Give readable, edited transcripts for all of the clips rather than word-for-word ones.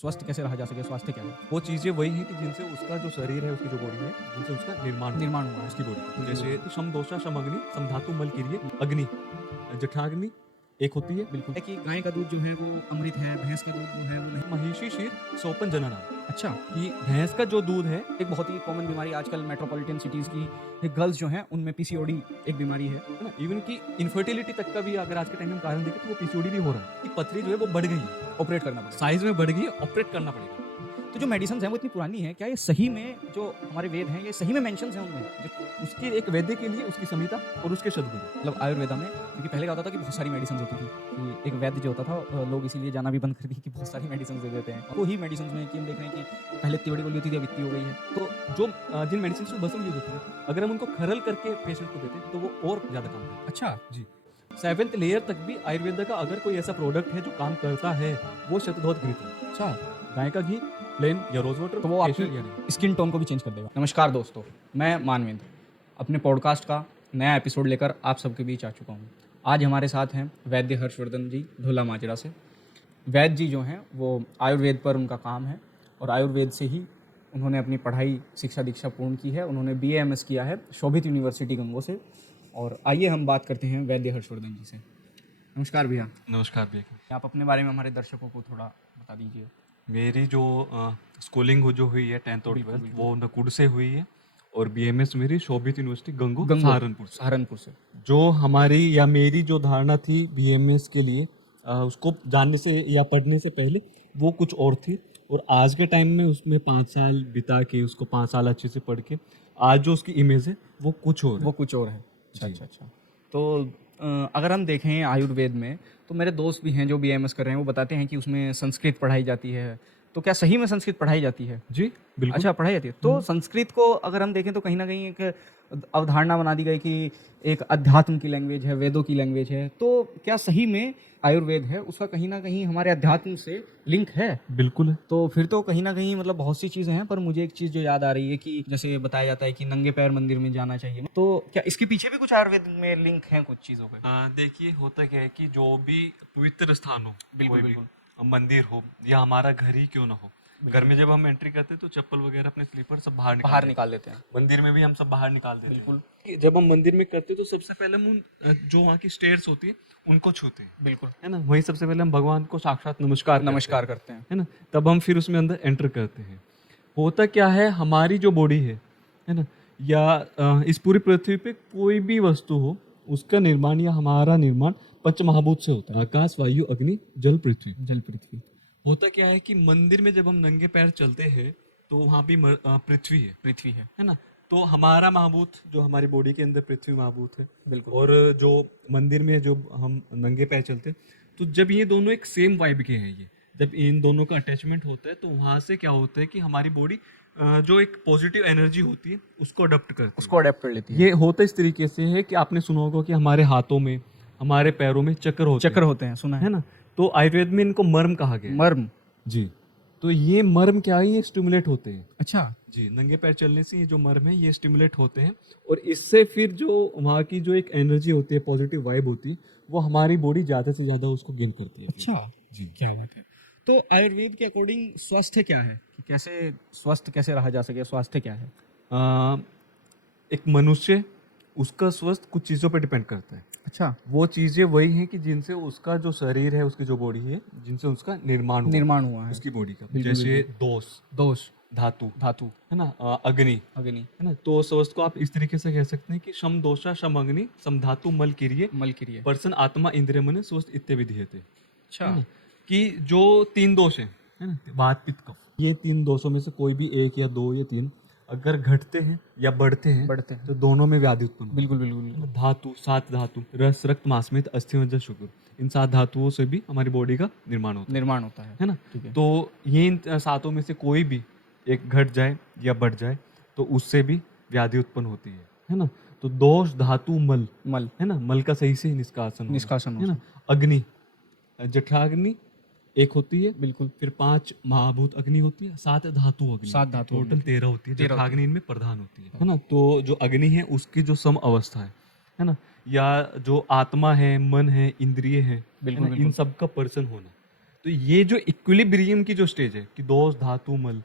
स्वस्थ कैसे रहा जा सके, स्वास्थ्य क्या है? वो चीज़ें वही हैं कि जिनसे उसका जो शरीर है, उसकी जो बॉडी है, जिनसे उसका निर्माण हुआ है। उसकी बॉडी का। बिल्कुल, जैसे शम दोषा शम अग्नि सम धातु मल किरिये अग्नि जठराग्नि एक होती है। बिल्कुल है कि गाय का दूध जो है वो अमृत है, भैंस के दूध जो है वो नहीं। महिषी क्षीर सोपन जनना अच्छा, कि भैंस का जो दूध है एक बहुत ही कॉमन बीमारी आजकल मेट्रोपॉलिटन सिटीज़ की गर्ल्स जो हैं उनमें पीसीओडी एक बीमारी है। ना, इवन की इनफर्टिलिटी तक का भी अगर आज के टाइम में हम कारण देखें तो वो पीसीओडी भी हो रहा है कि पथरी जो है वो बढ़ गई है, ऑपरेट करना पड़ेगा। साइज में बढ़ गई है, ऑपरेट करना पड़ेगा। तो जो मेडिसिन्स हैं वो इतनी पुरानी है, क्या ये सही में जो हमारे वेद हैं ये सही में मेंशन्स हैं उनमें? उसके एक वैद्य के लिए उसकी संहिता और उसके सद्गुरु। मतलब आयुर्वेदा में, क्योंकि पहले क्या होता था कि बहुत सारी मेडिसिन्स होती थी कि एक वैद्य जो होता था लोग इसीलिए जाना भी बंद कर दिए कि बहुत सारी मेडिसिन्स दे देते हैं। वो ही मेडिसिन्स में कि हम देख रहे हैं कि पहले इतनी बड़ी गोली होती थी, अब इतनी हो गई है। तो जो जिन मेडिसिन में भस्म यूज होती है, अगर हम उनको खरल करके पेशेंट को देते हैं तो वो और ज़्यादा काम करता अच्छा, है। जी, 7th लेयर तक भी आयुर्वेद का अगर कोई ऐसा प्रोडक्ट है जो काम करता है, वो शतधोत घृत है। अच्छा, गाय का घी, प्लेन या रोज वाटर, तो वो आपकी facial या नहीं। स्किन टोन को भी चेंज कर देगा। नमस्कार दोस्तों, मैं मानवेंद्र अपने पॉडकास्ट का नया एपिसोड लेकर आप सबके बीच आ चुका हूँ। आज हमारे साथ हैं वैद्य हर्षवर्धन जी ढोला माजरा से। वैद्य जी जो हैं वो आयुर्वेद पर उनका काम है और आयुर्वेद से ही उन्होंने अपनी पढ़ाई शिक्षा दीक्षा पूर्ण की है। उन्होंने BA MS किया है शोभित यूनिवर्सिटी गंगो से। और आइए हम बात करते हैं वैद्य हर्षवर्धन जी से। नमस्कार भैया, नमस्कार भैया। आप अपने बारे में हमारे दर्शकों को थोड़ा बता दीजिए। मेरी जो स्कूलिंग जो हुई है 10th और बिल्कुल, 12th बिल्कुल। वो नकुड़ से हुई है और BMS मेरी शोभित यूनिवर्सिटी गंगो गंगो, सहारनपुर से। सहारनपुर से। जो हमारी या मेरी जो धारणा थी BMS के लिए उसको जानने से या पढ़ने से पहले वो कुछ और थी, और आज के टाइम में उसमें 5 साल बिता के उसको 5 साल अच्छे से पढ़ के आज जो उसकी इमेज है वो कुछ और है। वो कुछ और है। अच्छा, जी। अच्छा, अच्छा। तो अगर हम देखें आयुर्वेद में, तो मेरे दोस्त भी हैं जो BAMS कर रहे हैं, वो बताते हैं कि उसमें संस्कृत पढ़ाई जाती है। तो क्या सही में संस्कृत पढ़ाई जाती है? जी, बिल्कुल। अच्छा, पढ़ाई जाती है। तो संस्कृत को अगर हम देखें तो कहीं न कहीं एक अवधारणा बना दी गई कि एक अध्यात्म की लैंग्वेज है, वेदों की लैंग्वेज है। तो क्या सही में आयुर्वेद है, उसका कहीं न कहीं हमारे अध्यात्म से लिंक है? बिल्कुल है। तो फिर तो कहीं न कहीं मतलब बहुत सी चीज़ें हैं, पर मुझे एक चीज़ जो याद आ रही है कि जैसे बताया जाता है कि नंगे पैर मंदिर में जाना चाहिए। तो क्या इसके पीछे भी कुछ आयुर्वेद में लिंक हैं कुछ चीज़ों के? देखिए होता क्या है कि जो भी पवित्र स्थान हो, बिल्कुल, कोई भी बिल्कुल। मंदिर हो या हमारा घर ही क्यों ना हो, घर में जब हम एंट्री करते हैं तो चप्पल वगैरह अपने स्लीपर सब बाहर बाहर देते निकाल देते हैं। हैं। मंदिर में भी हम सब बाहर निकाल देते बिल्कुल, हैं कि जब हम मंदिर में करते हैं तो सबसे पहले हम जो वहाँ की स्टेयर्स होती है उनको छूते हैं, बिल्कुल। है ना। वहीं सबसे पहले हम भगवान को साक्षात नमस्कार करते हैं। है ना। तब हम फिर उसमें अंदर एंटर करते हैं। होता क्या है, हमारी जो बॉडी है ना, या इस पूरी पृथ्वी पे कोई भी वस्तु हो, उसका निर्माण या हमारा निर्माण पंच महाभूत से होता है। आकाश, वायु, अग्नि, जल, पृथ्वी। जल पृथ्वी। होता क्या है कि मंदिर में जब हम नंगे पैर चलते हैं तो वहाँ भी पृथ्वी है ना। तो हमारा महाभूत जो हमारी बॉडी के अंदर पृथ्वी महाभूत है। बिल्कुल। और जो मंदिर में जो हम नंगे पैर चलते हैं, तो जब ये दोनों एक सेम वाइब के हैं, ये जब इन दोनों का अटैचमेंट होता है तो वहाँ से क्या होता है कि हमारी बॉडी जो एक पॉजिटिव एनर्जी होती है उसको अडॉप्ट करती है। उसको अडैप्ट कर लेती है। ये होता इस तरीके से है कि आपने सुना होगा कि हमारे हाथों में, हमारे पैरों में चक्र होते हैं, सुना है ना। तो आयुर्वेद में इनको मर्म कहा गया है। मर्म। जी। तो ये मर्म क्या है, ये स्टिमुलेट होते हैं। अच्छा। जी, नंगे पैर चलने से ये जो मर्म है ये स्टिमुलेट होते हैं, और इससे फिर जो वहाँ की जो एक एनर्जी होती है, पॉजिटिव वाइब होती है, वो हमारी बॉडी ज़्यादा से ज़्यादा उसको गेन करती है। अच्छा, जी। क्या बात है। तो आयुर्वेद के अकॉर्डिंग स्वास्थ्य क्या है? कि कैसे स्वस्थ कैसे रहा जा सके, स्वास्थ्य क्या है? आ, एक मनुष्य, उसका स्वस्थ कुछ चीज़ों पर डिपेंड करता है। अच्छा, वो चीज़ें वही हैं कि जिनसे उसका जो शरीर है, उसकी जो बॉडी है, जिनसे उसका निर्माण हुआ है उसकी उसकी बॉडी का। बिल्कुल, जैसे बिल्कुल। दोष, धातु धातु, है ना, अग्नि अग्नि, है ना। तो स्वस्थ को आप इस तरीके से कह सकते हैं कि शम दोषा शम अग्नि सम धातु मल किरिये मलकिरिय। पर्सन आत्मा इंद्रिय मन स्वस्थ इत्ते थे। अच्छा, है ना, कि जो 3 दोष हैं, है ना, वात पित्त कफ, ये 3 दोषों में से कोई भी 1 या 2 या 3 अगर घटते हैं या बढ़ते हैं तो दोनों में व्याधि उत्पन्न होती है। बिल्कुल, बिल्कुल। धातु, 7 धातु, रस, रक्त, मांसमेद, अस्थि, मज्जा, शुक्र, इन 7 धातुओं से भी हमारी बॉडी का निर्माण होता है ना। ठीक है। तो ये इन 7 में से कोई भी एक घट जाए या बढ़ जाए तो उससे भी व्याधि उत्पन्न होती है ना। तो दोष, धातु, मल है ना, मल का सही से निष्कासन हो है ना। अग्नि, जठराग्नि एक होती है, बिल्कुल। फिर 5 महाभूत अग्नि होती है, 7 धातु अग्नि, 7 धातु अग्नि। टोटल 13 होती है। 13 जठराग्नि इनमें प्रधान होती है ना। तो जो अग्नि है उसकी जो सम अवस्था है ना, या जो आत्मा है, मन है, इंद्रिय है बिल्कुल, ना, इन सब का पर्सन होना, तो तो ये जो इक्विलिब्रियम की जो स्टेज है कि दोष धातु मल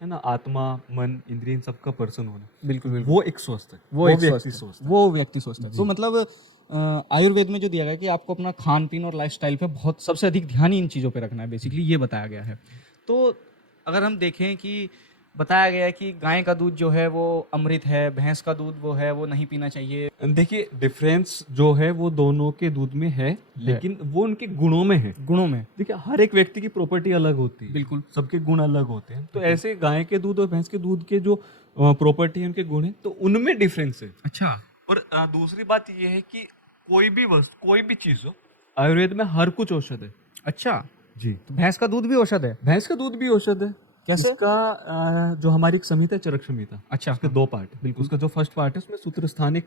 है ना, आत्मा मन इंद्रिय इन सबका पर्सन होना, बिल्कुल बिल्कुल। वो एक स्वस्थ है, वो एक व्यक्ति स्वस्थ स्वस्थ है, वो व्यक्ति स्वस्थ है। तो मतलब आयुर्वेद में जो दिया गया है कि आपको अपना खान पीन और लाइफस्टाइल पे बहुत सबसे अधिक ध्यान ही इन चीज़ों पे रखना है, बेसिकली ये बताया गया है। तो अगर हम देखें कि बताया गया है कि गाय का दूध जो है वो अमृत है, भैंस का दूध वो है वो नहीं पीना चाहिए। है। देखिए डिफरेंस जो है वो दोनों के दूध में है, लेकिन वो उनके गुणों में है। गुणों में देखिए हर एक व्यक्ति की प्रॉपर्टी अलग होती है, बिल्कुल। सबके गुण अलग होते हैं। तो ऐसे गाय के दूध और भैंस के दूध के जो प्रॉपर्टी है, उनके गुण है, तो उनमें डिफरेंस है। अच्छा और दूसरी बात ये है कि कोई भी वस्तु कोई भी चीज हो, आयुर्वेद में हर कुछ औषध है। अच्छा, जी, तो भैंस का दूध भी औषध है? भैंस का दूध भी औषध है। कैसे? इसका जो हमारी एक संहिता है चरक संहिता, अच्छा, उसके हाँ। दो पार्ट है। बिल्कुल। उसका जो फर्स्ट पार्ट है उसमें सूत्र स्थान एक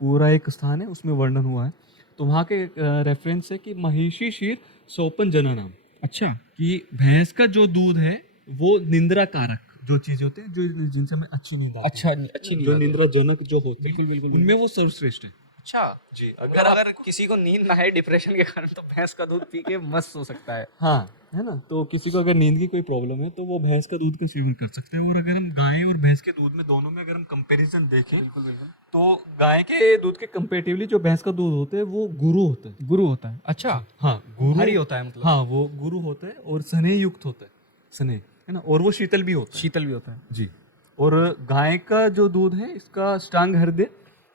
पूरा एक स्थान है, उसमें वर्णन हुआ है। तो वहाँ के रेफरेंस है कि महिषी क्षीर सोपन जना नाम, अच्छा कि भैंस का जो दूध है वो निंद्रा कारक जो चीजें होते हैं, जो जिनसे हमें अच्छी नींद आती अच्छा, है, अच्छी नींद जो आती है। निंद्रा जनक जो होते हैं, बिल्कुल, बिल्कुल, उनमें वो सर्वश्रेष्ठ है। अच्छा जी, अगर किसी को नींद ना आए डिप्रेशन के कारण तो भैंस का दूध पी के मस्त हो सकता है। हाँ, है ना, तो किसी को अगर नींद की कोई प्रॉब्लम है तो वो भैंस का दूध का सेवन कर सकते हैं। और अगर हम गाय और भैंस के दूध में दोनों में अगर हम कंपैरिजन देखें, बिल्कुल बिल्कुल। तो गाय के दूध के कंपेरेटिवली जो भैंस का दूध होता है वो गुरु होता है। गुरु होता है? अच्छा, हाँ, गुरु भारी होता है मतलब? हाँ, वो गुरु होता है और स्नेह युक्त होता है, स्नेह, है ना, और वो शीतल भी होता है। शीतल भी होता है। जी। और गाय का जो दूध है इसका स्टांग हृदय,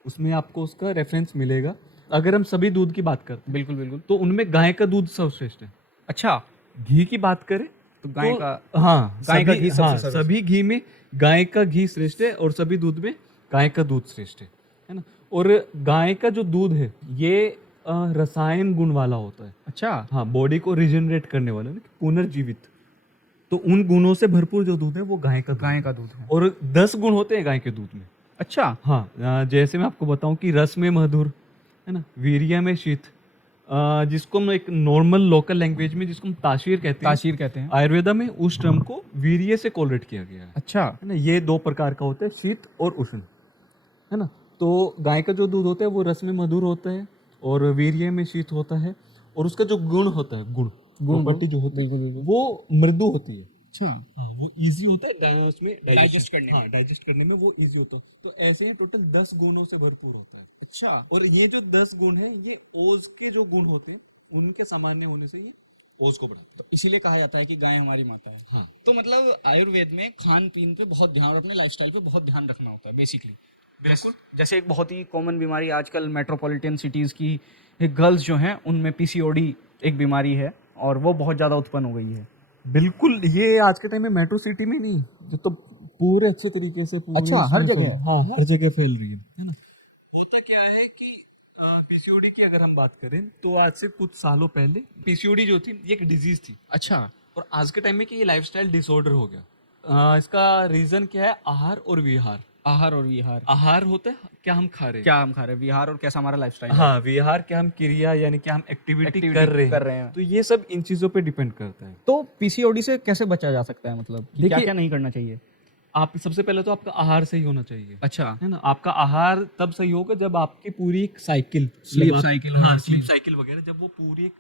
उसमें आपको उसका रेफरेंस मिलेगा। अगर हम सभी दूध की बात करते हैं बिल्कुल बिल्कुल। तो उनमें गाय का दूध सर्वश्रेष्ठ है। अच्छा, घी की बात करें तो गाय तो का हाँ, गाय का सभी घी सबसे हाँ, सर्वश्रेष्ठ। सभी घी में गाय का घी श्रेष्ठ है और सभी दूध में गाय का दूध श्रेष्ठ है ना। और गाय का जो दूध है ये रसायन गुण वाला होता है। अच्छा हाँ, बॉडी को रिजनरेट करने वाला, पुनर्जीवित। तो उन गुणों से भरपूर जो दूध है वो गाय का दूध गाय है। का दूध है। और 10 गुण होते हैं गाय के दूध में। अच्छा हाँ, जैसे मैं आपको बताऊं कि रस में मधुर, है ना, वीर्य में शीत, जिसको हम एक नॉर्मल लोकल लैंग्वेज में जिसको हम ताशीर कहते हैं, तासीर कहते हैं। आयुर्वेदा में उस टर्म को वीर्य से कोलरेट किया गया अच्छा है ना। ये दो प्रकार का होता है, शीत और उष्ण, है ना। तो गाय का जो दूध होता है वो रस में मधुर होता है और वीर्य में शीत होता है। और उसका जो गुण होता है, गुण प्रॉपर्टी जो होती है, बिल्कुल बिल्कुल। वो मृदु होती है। अच्छा हाँ, वो इजी होता है उसमें Digest करने में। हाँ, डाइजेस्ट करने में वो इजी होता है। तो ऐसे ही टोटल 10 गुणों से भरपूर होता है। अच्छा और ये जो 10 गुण है ये ओज के जो गुण होते हैं उनके सामान्य होने से ये ओज को बढ़ाता तो इसीलिए कहा जाता है कि गाय हमारी माता है। हाँ। तो मतलब आयुर्वेद में खान पीन पे बहुत ध्यान और अपने लाइफस्टाइल पे बहुत ध्यान रखना होता है बेसिकली। बिल्कुल। जैसे एक बहुत ही कॉमन बीमारी आजकल मेट्रोपॉलिटन सिटीज़ की गर्ल्स जो हैं उनमें पीसीओडी एक बीमारी है और वो बहुत ज़्यादा उत्पन्न हो गई है। बिल्कुल, ये आज के टाइम में मेट्रो सिटी में नहीं, तो पूरे अच्छे तरीके से पूरे अच्छा, हर उसमें जगह? हाँ, हर जगह फैल रही है ना। होता क्या है कि पीसीओडी की अगर हम बात करें तो आज से कुछ सालों पहले पीसीओडी जो थी ये एक डिजीज थी। अच्छा और आज के टाइम में कि ये लाइफस्टाइल डिसऑर्डर हो गया। इसका रीजन क्या है? आहार और विहार। आहार और विहार। आहार होता है क्या हम खा रहे हैं, क्या हम खा रहे हैं, विहार और कैसा हमारा लाइफस्टाइल है। हाँ, विहार क्या हम क्रिया यानी कि हम एक्टिविटी Activity कर रहे हैं। तो ये सब इन चीजों पे डिपेंड करता है। तो पीसीओडी से कैसे बचा जा सकता है, मतलब क्या देखिए- क्या नहीं करना चाहिए? आप सबसे पहले तो आपका आहार सही होना चाहिए, अच्छा है ना। आपका आहार तब सही होगा जब आपकी पूरी एक साइकिल, Sleep जब आप- cycle, हाँ, हाँ, स्लीप साइकिल वगैरह जब वो पूरी एक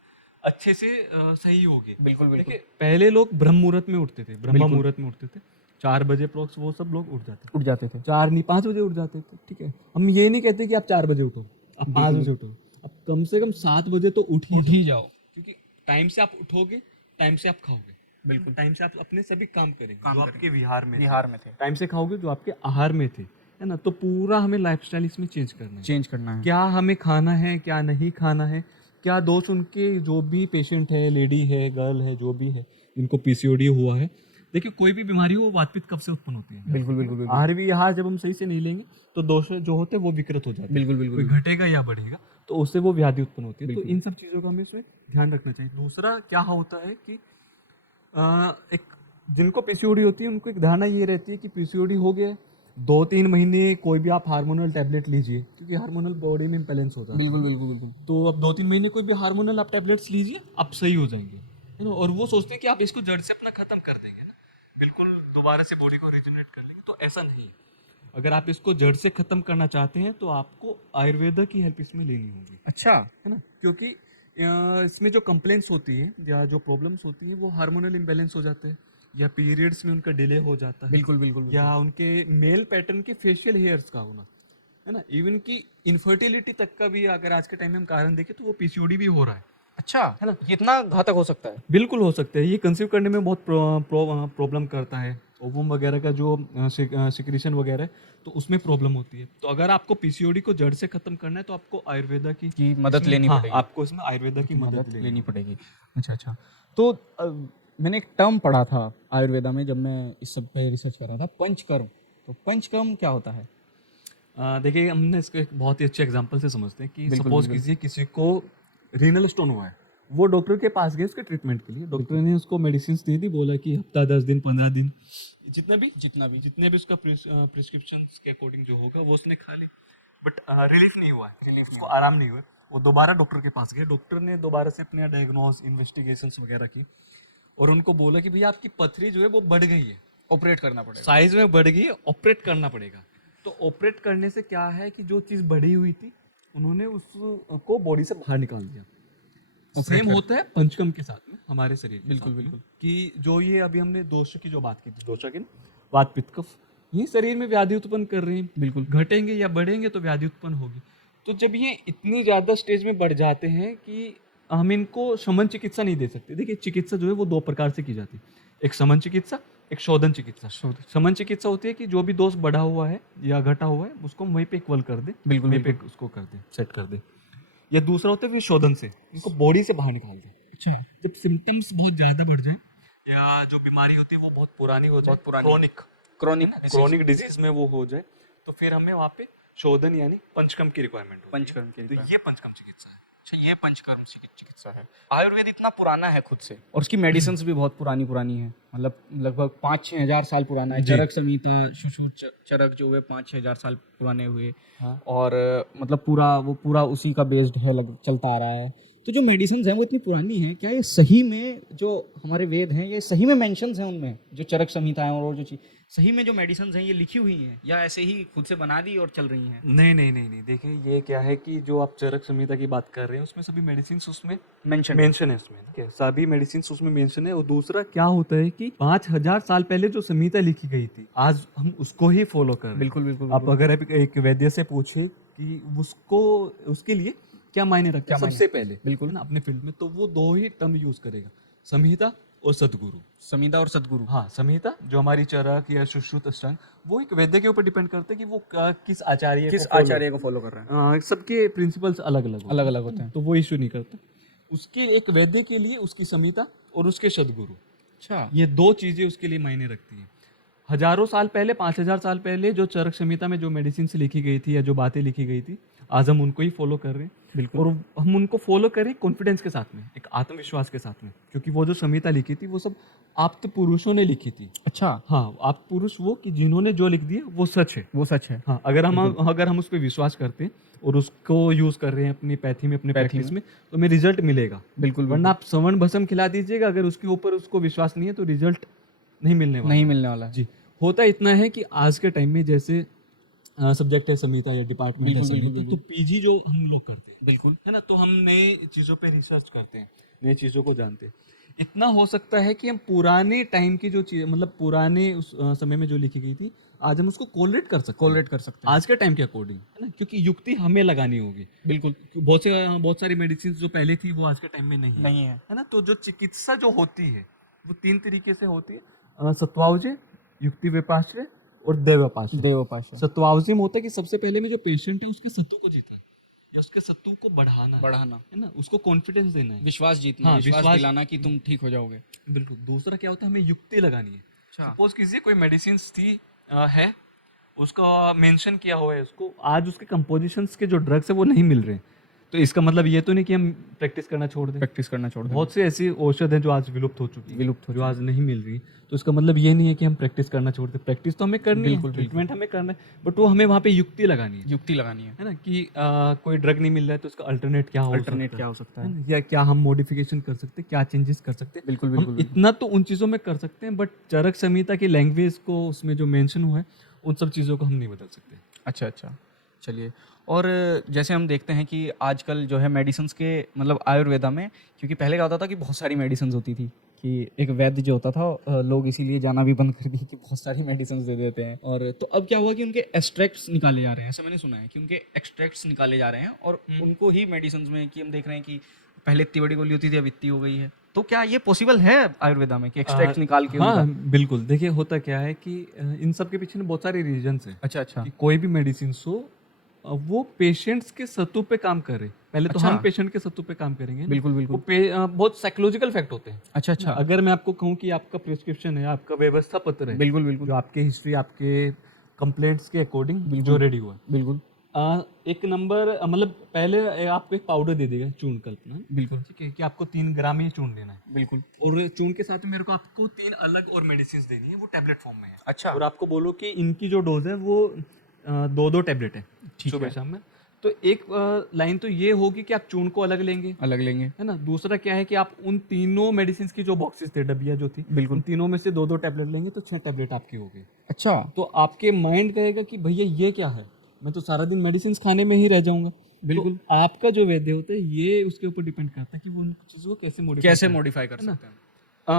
अच्छे से सही होगी। बिल्कुल बिल्कुल। देखिए पहले लोग ब्रह्म मुहूर्त में उठते थे, ब्रह्म बिल्कुल। मुहूर्त में उठते थे, 4 बजे प्रोक्स वो सब लोग उठ जाते थे। उठ जाते थे। 4 नहीं 5 बजे उठ जाते थे, ठीक है। हम ये नहीं कहते कि आप 4 बजे उठो, आप 5 बजे उठो, आप कम से कम 7 बजे तो उठ ही जाओ। क्योंकि टाइम से आप उठोगे, टाइम से आप खाओगे, बिल्कुल टाइम से आप अपने सभी काम करेंगे जो आपके विहार में बिहार में थे। टाइम से खाओगे जो आपके आहार में थे, है ना। तो पूरा हमें लाइफस्टाइल इसमें चेंज करना है। चेंज करना है। क्या हमें खाना है, क्या नहीं खाना है, क्या दोस्त उनके जो भी पेशेंट है, लेडी है, गर्ल है, जो भी है, जिनको पीसीओडी हुआ है, देखिए कोई भी बीमारी हो वो वातपित्त कब से उत्पन्न होती है। बिल्कुल बिल्कुल बिल्कुल। आहार भी आहार जब हम सही से नहीं लेंगे तो दोष जो होते हैं वो विकृत हो जाते हैं। बिल्कुल बिल्कुल। कोई घटेगा या बढ़ेगा तो उससे वो व्याधि उत्पन्न होती है। तो इन सब चीज़ों का हमें इसमें ध्यान रखना चाहिए। दूसरा क्या होता है कि एक जिनको पीसीओडी होती है उनको एक धारणा ये रहती है कि पीसीओडी हो गया, 2-3 महीने कोई भी आप हार्मोनल टैबलेट लीजिए, क्योंकि हार्मोनल बॉडी में इम्बैलेंस हो जाता है। बिल्कुल बिल्कुल बिल्कुल। तो अब 2-3 महीने कोई भी हार्मोनल आप टैबलेट्स लीजिए, आप सही हो जाएंगे, है ना। और वो सोचते हैं कि आप इसको जड़ से अपना खत्म कर देंगे ना, बिल्कुल दोबारा से बॉडी को रिजनरेट कर लेंगे, तो ऐसा नहीं। अगर आप इसको जड़ से खत्म करना चाहते हैं तो आपको आयुर्वेदा की हेल्प इसमें लेनी होगी, अच्छा है ना। क्योंकि इसमें जो कंप्लेंट्स होती है या जो प्रॉब्लम्स होती हैं वो हार्मोनल इम्बैलेंस हो जाते हैं, या पीरियड्स में उनका डिले हो जाता है, बिल्कुल बिल्कुल बिल्कुल। या उनके मेल पैटर्न के फेशियल हेयर्स का होना, है ना, इवन की इनफर्टिलिटी तक का भी अगर आज के टाइम में हम कारण देखें तो वो पीसीओडी भी हो रहा अच्छा, है ना। ये इतना घातक हो सकता है? बिल्कुल हो सकता है, ये कंसीव करने में बहुत प्रॉब्लम करता है, ओवम वगैरह का जो सिक्रीशन वगैरह है तो उसमें प्रॉब्लम होती है। तो अगर आपको पीसीओडी को जड़ से खत्म करना है तो आपको आयुर्वेदा की मदद लेनी हाँ, पड़ेगी। आपको इसमें आयुर्वेदा की मदद लेनी पड़ेगी। अच्छा अच्छा। तो मैंने एक टर्म पढ़ा था आयुर्वेदा में जब मैं इस सब पे रिसर्च कर रहा था, पंचकर्म। तो पंचकर्म क्या होता है? देखिए, हमने इसको एक बहुत ही अच्छे एग्जांपल से समझते हैं कि बिल्कुल, सपोज बिल्कुल। कीजिए किसी को रीनल स्टोन हुआ है, वो डॉक्टर के पास गए उसके ट्रीटमेंट के लिए, डॉक्टर ने उसको मेडिसिन दे दी, बोला कि हफ्ता 10 दिन 15 दिन जितने भी उसका प्रिस्क्रिप्शन के अकॉर्डिंग जो होगा वो उसने खा ली, बट रिलीफ नहीं हुआ, उसको आराम नहीं हुआ। वो दोबारा डॉक्टर के पास गए, डॉक्टर ने दोबारा से अपने डायग्नोस इन्वेस्टिगेशंस वगैरह की और उनको बोला कि भैया आपकी पथरी जो है वो बढ़ गई है, ऑपरेट करना पड़ेगा। साइज में बढ़ गई है, ऑपरेट करना पड़ेगा। तो ऑपरेट करने से क्या है कि जो चीज़ बढ़ी हुई थी उन्होंने उसको बॉडी से बाहर निकाल दिया। सेम होता है पंचकर्म के साथ में हमारे शरीर के बिल्कुल, साथ में, बिल्कुल। कि जो ये अभी हमने दोष की जो बात की थी, दोषा की ना, वात पित्त कफ, ये शरीर में व्याधि उत्पन्न कर रहे हैं, बिल्कुल। घटेंगे या बढ़ेंगे तो व्याधि उत्पन्न होगी। तो जब ये इतनी ज्यादा स्टेज में बढ़ जाते हैं कि हम इनको शमन चिकित्सा नहीं दे सकते। देखिए, चिकित्सा जो है वो 2 प्रकार से की जाती है, एक शमन चिकित्सा, एक शोधन चिकित्सा। शमन चिकित्सा होती है कि जो भी दोष बढ़ा हुआ है या घटा हुआ है उसको हम वहीं पे इक्वल कर दे, बिल्कुल, वहीं पे उसको कर दे, सेट कर दे। या दूसरा होता है विशोधन से, इनको बॉडी से बाहर निकाल दे। अच्छा। जब सिम्टम्स बहुत ज्यादा बढ़ जाए या जो बीमारी होती है वो बहुत पुरानी हो जाए, क्रोनिक डिजीज में वो हो जाए, तो फिर हमें वहाँ पे शोधन यानी पंचकर्म की रिक्वायरमेंट होती पंचकर्म की है। तो ये पंचकर्म चिकित्सा है। अच्छा, ये पंचकर्म चिकित्सा है। आयुर्वेद इतना पुराना है खुद से, और उसकी मेडिसिन भी बहुत पुरानी पुरानी है, मतलब लगभग 5-6 हजार साल पुराना है। जी। चरक संहिता, सुश्रुत चरक जो है 5-6 हजार साल पुराने हुए। हाँ। और मतलब पूरा उसी का बेस्ड है, चलता आ रहा है। तो जो मेडिसिन हैं वो इतनी पुरानी हैं, क्या ये सही में जो हमारे वेद हैं ये सही में मेंशंस हैं उनमें, जो चरक संहिता है और जो चीज सही में जो मेडिसिन हैं ये लिखी हुई हैं, या ऐसे ही खुद से बना दी और चल रही हैं? नहीं, देखिए ये क्या है कि जो आप चरक संहिता की बात कर रहे हैं उसमें सभी मेडिसिन उसमें मेंशन मेंशन है, उसमें ठीक है, सभी मेडिसिन उसमें मेंशन है। और दूसरा क्या होता है कि 5000 साल पहले जो संहिता लिखी गई थी आज हम उसको ही फॉलो कर रहे हैं। बिल्कुल बिल्कुल आप अगर एक वैद्य से पूछे कि उसके लिए क्या मायने रखता है सबसे पहले, बिल्कुल। है ना, अपने फील्ड में, तो वो 2 ही टर्म यूज करेगा, संहिता और सदगुरु। संहिता और सदगुरु। हाँ, संहिता जो हमारी चरक या सुश्रुत अष्टांग, वो एक वैद्य के ऊपर डिपेंड करता है कि वो किस आचार्य को फॉलो कर रहे हैं। सबके प्रिंसिपल्स अलग अलग अलग होते हैं। तो वो इशू नहीं करता। उसके एक वैद्य के लिए उसकी संहिता और उसके सदगुरु, अच्छा, ये 2 चीजें उसके लिए मायने रखती हैं। हजारों साल पहले, 5000 साल पहले जो चरक संहिता में जो मेडिसिन लिखी गई थी या जो बातें लिखी गई थी, आज हम उनको ही फॉलो कर रहे हैं। बिल्कुल। और हम उनको फॉलो करें कॉन्फिडेंस के साथ में, एक आत्मविश्वास के साथ में, क्योंकि वो जो संहिता लिखी थी वो सब आप्त पुरुषों ने लिखी थी। अच्छा, हाँ, आप्त पुरुष वो कि जिन्होंने जो लिख दिया वो सच है। वो सच है। हाँ, अगर हम उस पर विश्वास करते हैं और उसको यूज कर रहे हैं अपनी पैथी में, अपने प्रैक्टिस में, तो हमें रिजल्ट मिलेगा। बिल्कुल। वरना आप सवर्ण भस्म खिला दीजिएगा, अगर उसके ऊपर उसको विश्वास नहीं है तो रिजल्ट नहीं मिलने वाला है। जी, होता इतना है कि आज के टाइम में जैसे सब्जेक्ट है संहिता या डिपार्टमेंट है संहिता, तो पीजी जो हम लोग करते हैं, बिल्कुल, है ना, तो हम नए चीज़ों पे रिसर्च करते हैं, नई चीज़ों को जानते हैं। इतना हो सकता है कि हम पुराने टाइम की जो चीज़, मतलब पुराने उस समय में जो लिखी गई थी, आज हम उसको कोलरेट कर सकते हैं आज के टाइम के अकॉर्डिंग, है ना, क्योंकि युक्ति हमें लगानी होगी। बिल्कुल। बहुत सारी मेडिसिन जो पहले थी वो आज के टाइम में नहीं है। है ना। तो जो चिकित्सा जो होती है वो 3 तरीके से होती है, सत्वावजय, युक्ति विपाश्रय और देवपाश्रय। सत्वावजय में होता है कि सबसे पहले में जो पेशेंट है उसके सत्व को जीतना या उसके सत्व को बढ़ाना है ना, उसको कॉन्फिडेंस देना है, विश्वास जीतना, हाँ, विश्वास विश्वास दिलाना कि तुम ठीक हो जाओगे। बिल्कुल। दूसरा क्या होता है, हमें युक्ति लगानी है। सपोज कीजिए कोई मेडिसिन थी है, उसका मेंशन किया हुआ है, उसको आज उसके कंपोजिशंस के जो ड्रग्स है वो नहीं मिल रहे हैं, तो इसका मतलब ये तो नहीं कि हम प्रैक्टिस करना छोड़ दें। बहुत से ऐसी औषध हैं जो आज विलुप्त हो चुकी है, जो आज नहीं मिल रही, तो इसका मतलब ये नहीं है कि हम प्रैक्टिस करना छोड़ दें। प्रैक्टिस तो हमें करनी है, ट्रीटमेंट हमें करना है, बट वो हमें वहाँ पे युक्ति लगानी है ना, कि कोई ड्रग नहीं मिल रहा है तो उसका अल्टरनेट क्या हो सकता है, या क्या हम मॉडिफिकेशन कर सकते हैं, क्या चेंजेस कर सकते हैं। बिल्कुल। इतना तो उन चीज़ों में कर सकते हैं, बट चरक संहिता की लैंग्वेज को उसमें जो मेंशन हुआ है उन सब चीज़ों को हम नहीं बदल सकते। अच्छा, चलिए। और जैसे हम देखते हैं कि आजकल जो है मेडिसिन्स के मतलब आयुर्वेदा में, क्योंकि पहले क्या होता था कि बहुत सारी मेडिसिन्स होती थी कि एक वैद्य जो होता था लोग इसीलिए जाना भी बंद कर दिए कि बहुत सारी मेडिसिन्स दे देते हैं। और तो अब क्या हुआ कि उनके एक्सट्रैक्ट्स निकाले जा रहे हैं, ऐसा मैंने सुना है कि उनके एक्सट्रैक्ट्स निकाले जा रहे हैं और उनको ही मेडिसिन्स में कि हम देख रहे हैं कि पहले इतनी बड़ी गोली होती थी अब इतनी हो गई है। तो क्या ये पॉसिबल है आयुर्वेदा में कि एक्सट्रैक्ट्स निकाल के हाँ उनका? बिल्कुल। देखिए होता क्या है कि इन सब के पीछे ना बहुत सारे रीजंस हैं अच्छा अच्छा कि कोई भी मेडिसिन हो वो पेशेंट्स के सत्व पे काम करे। पहले तो अच्छा। हम पेशेंट के सत्व पे काम करेंगे ना। बिल्कुल बिल्कुल। बहुत साइकोलॉजिकल फैक्ट होते हैं। अच्छा अच्छा। अगर मैं आपको कहूँ कि आपका प्रिस्क्रिप्शन है, आपका व्यवस्था पत्र है, बिल्कुल बिल्कुल जो आपके हिस्ट्री, आपके कंप्लेंट्स के अकॉर्डिंग जो बिल्कुल। रेडी हुआ है, बिल्कुल एक नंबर मतलब पहले आपको एक पाउडर दे देगा चूर्ण कल्पना, बिल्कुल ठीक है, कि आपको 3 ग्राम ही चूर्ण लेना है, बिल्कुल। और चूर्ण के साथ में मेरे को आपको 3 अलग और मेडिसिन देनी है, वो टैबलेट फॉर्म में है। अच्छा। और आपको बोलो कि इनकी जो डोज है वो 2-2 टैबलेट है ठीक सुबह है। शाम में। तो एक लाइन तो ये होगी कि आप चूर्ण को अलग लेंगे, अलग लेंगे। है ना। दूसरा क्या है कि आप उन तीनों मेडिसिन की जो बॉक्सेस थे, डब्बियाँ जो थी, बिल्कुल। उन तीनों में से 2-2 टैबलेट लेंगे तो 6 टैबलेट आपकी हो गई। अच्छा। तो आपके माइंड कहेगा कि भैया ये क्या है, मैं तो सारा दिन मेडिसिन खाने में ही रह जाऊंगा। बिल्कुल। तो आपका जो वैद्य होता है ये उसके ऊपर डिपेंड करता है कि वो उन चीज़ों को कैसे कैसे मॉडिफाई मॉडिफाई कर है ना। सकते हैं?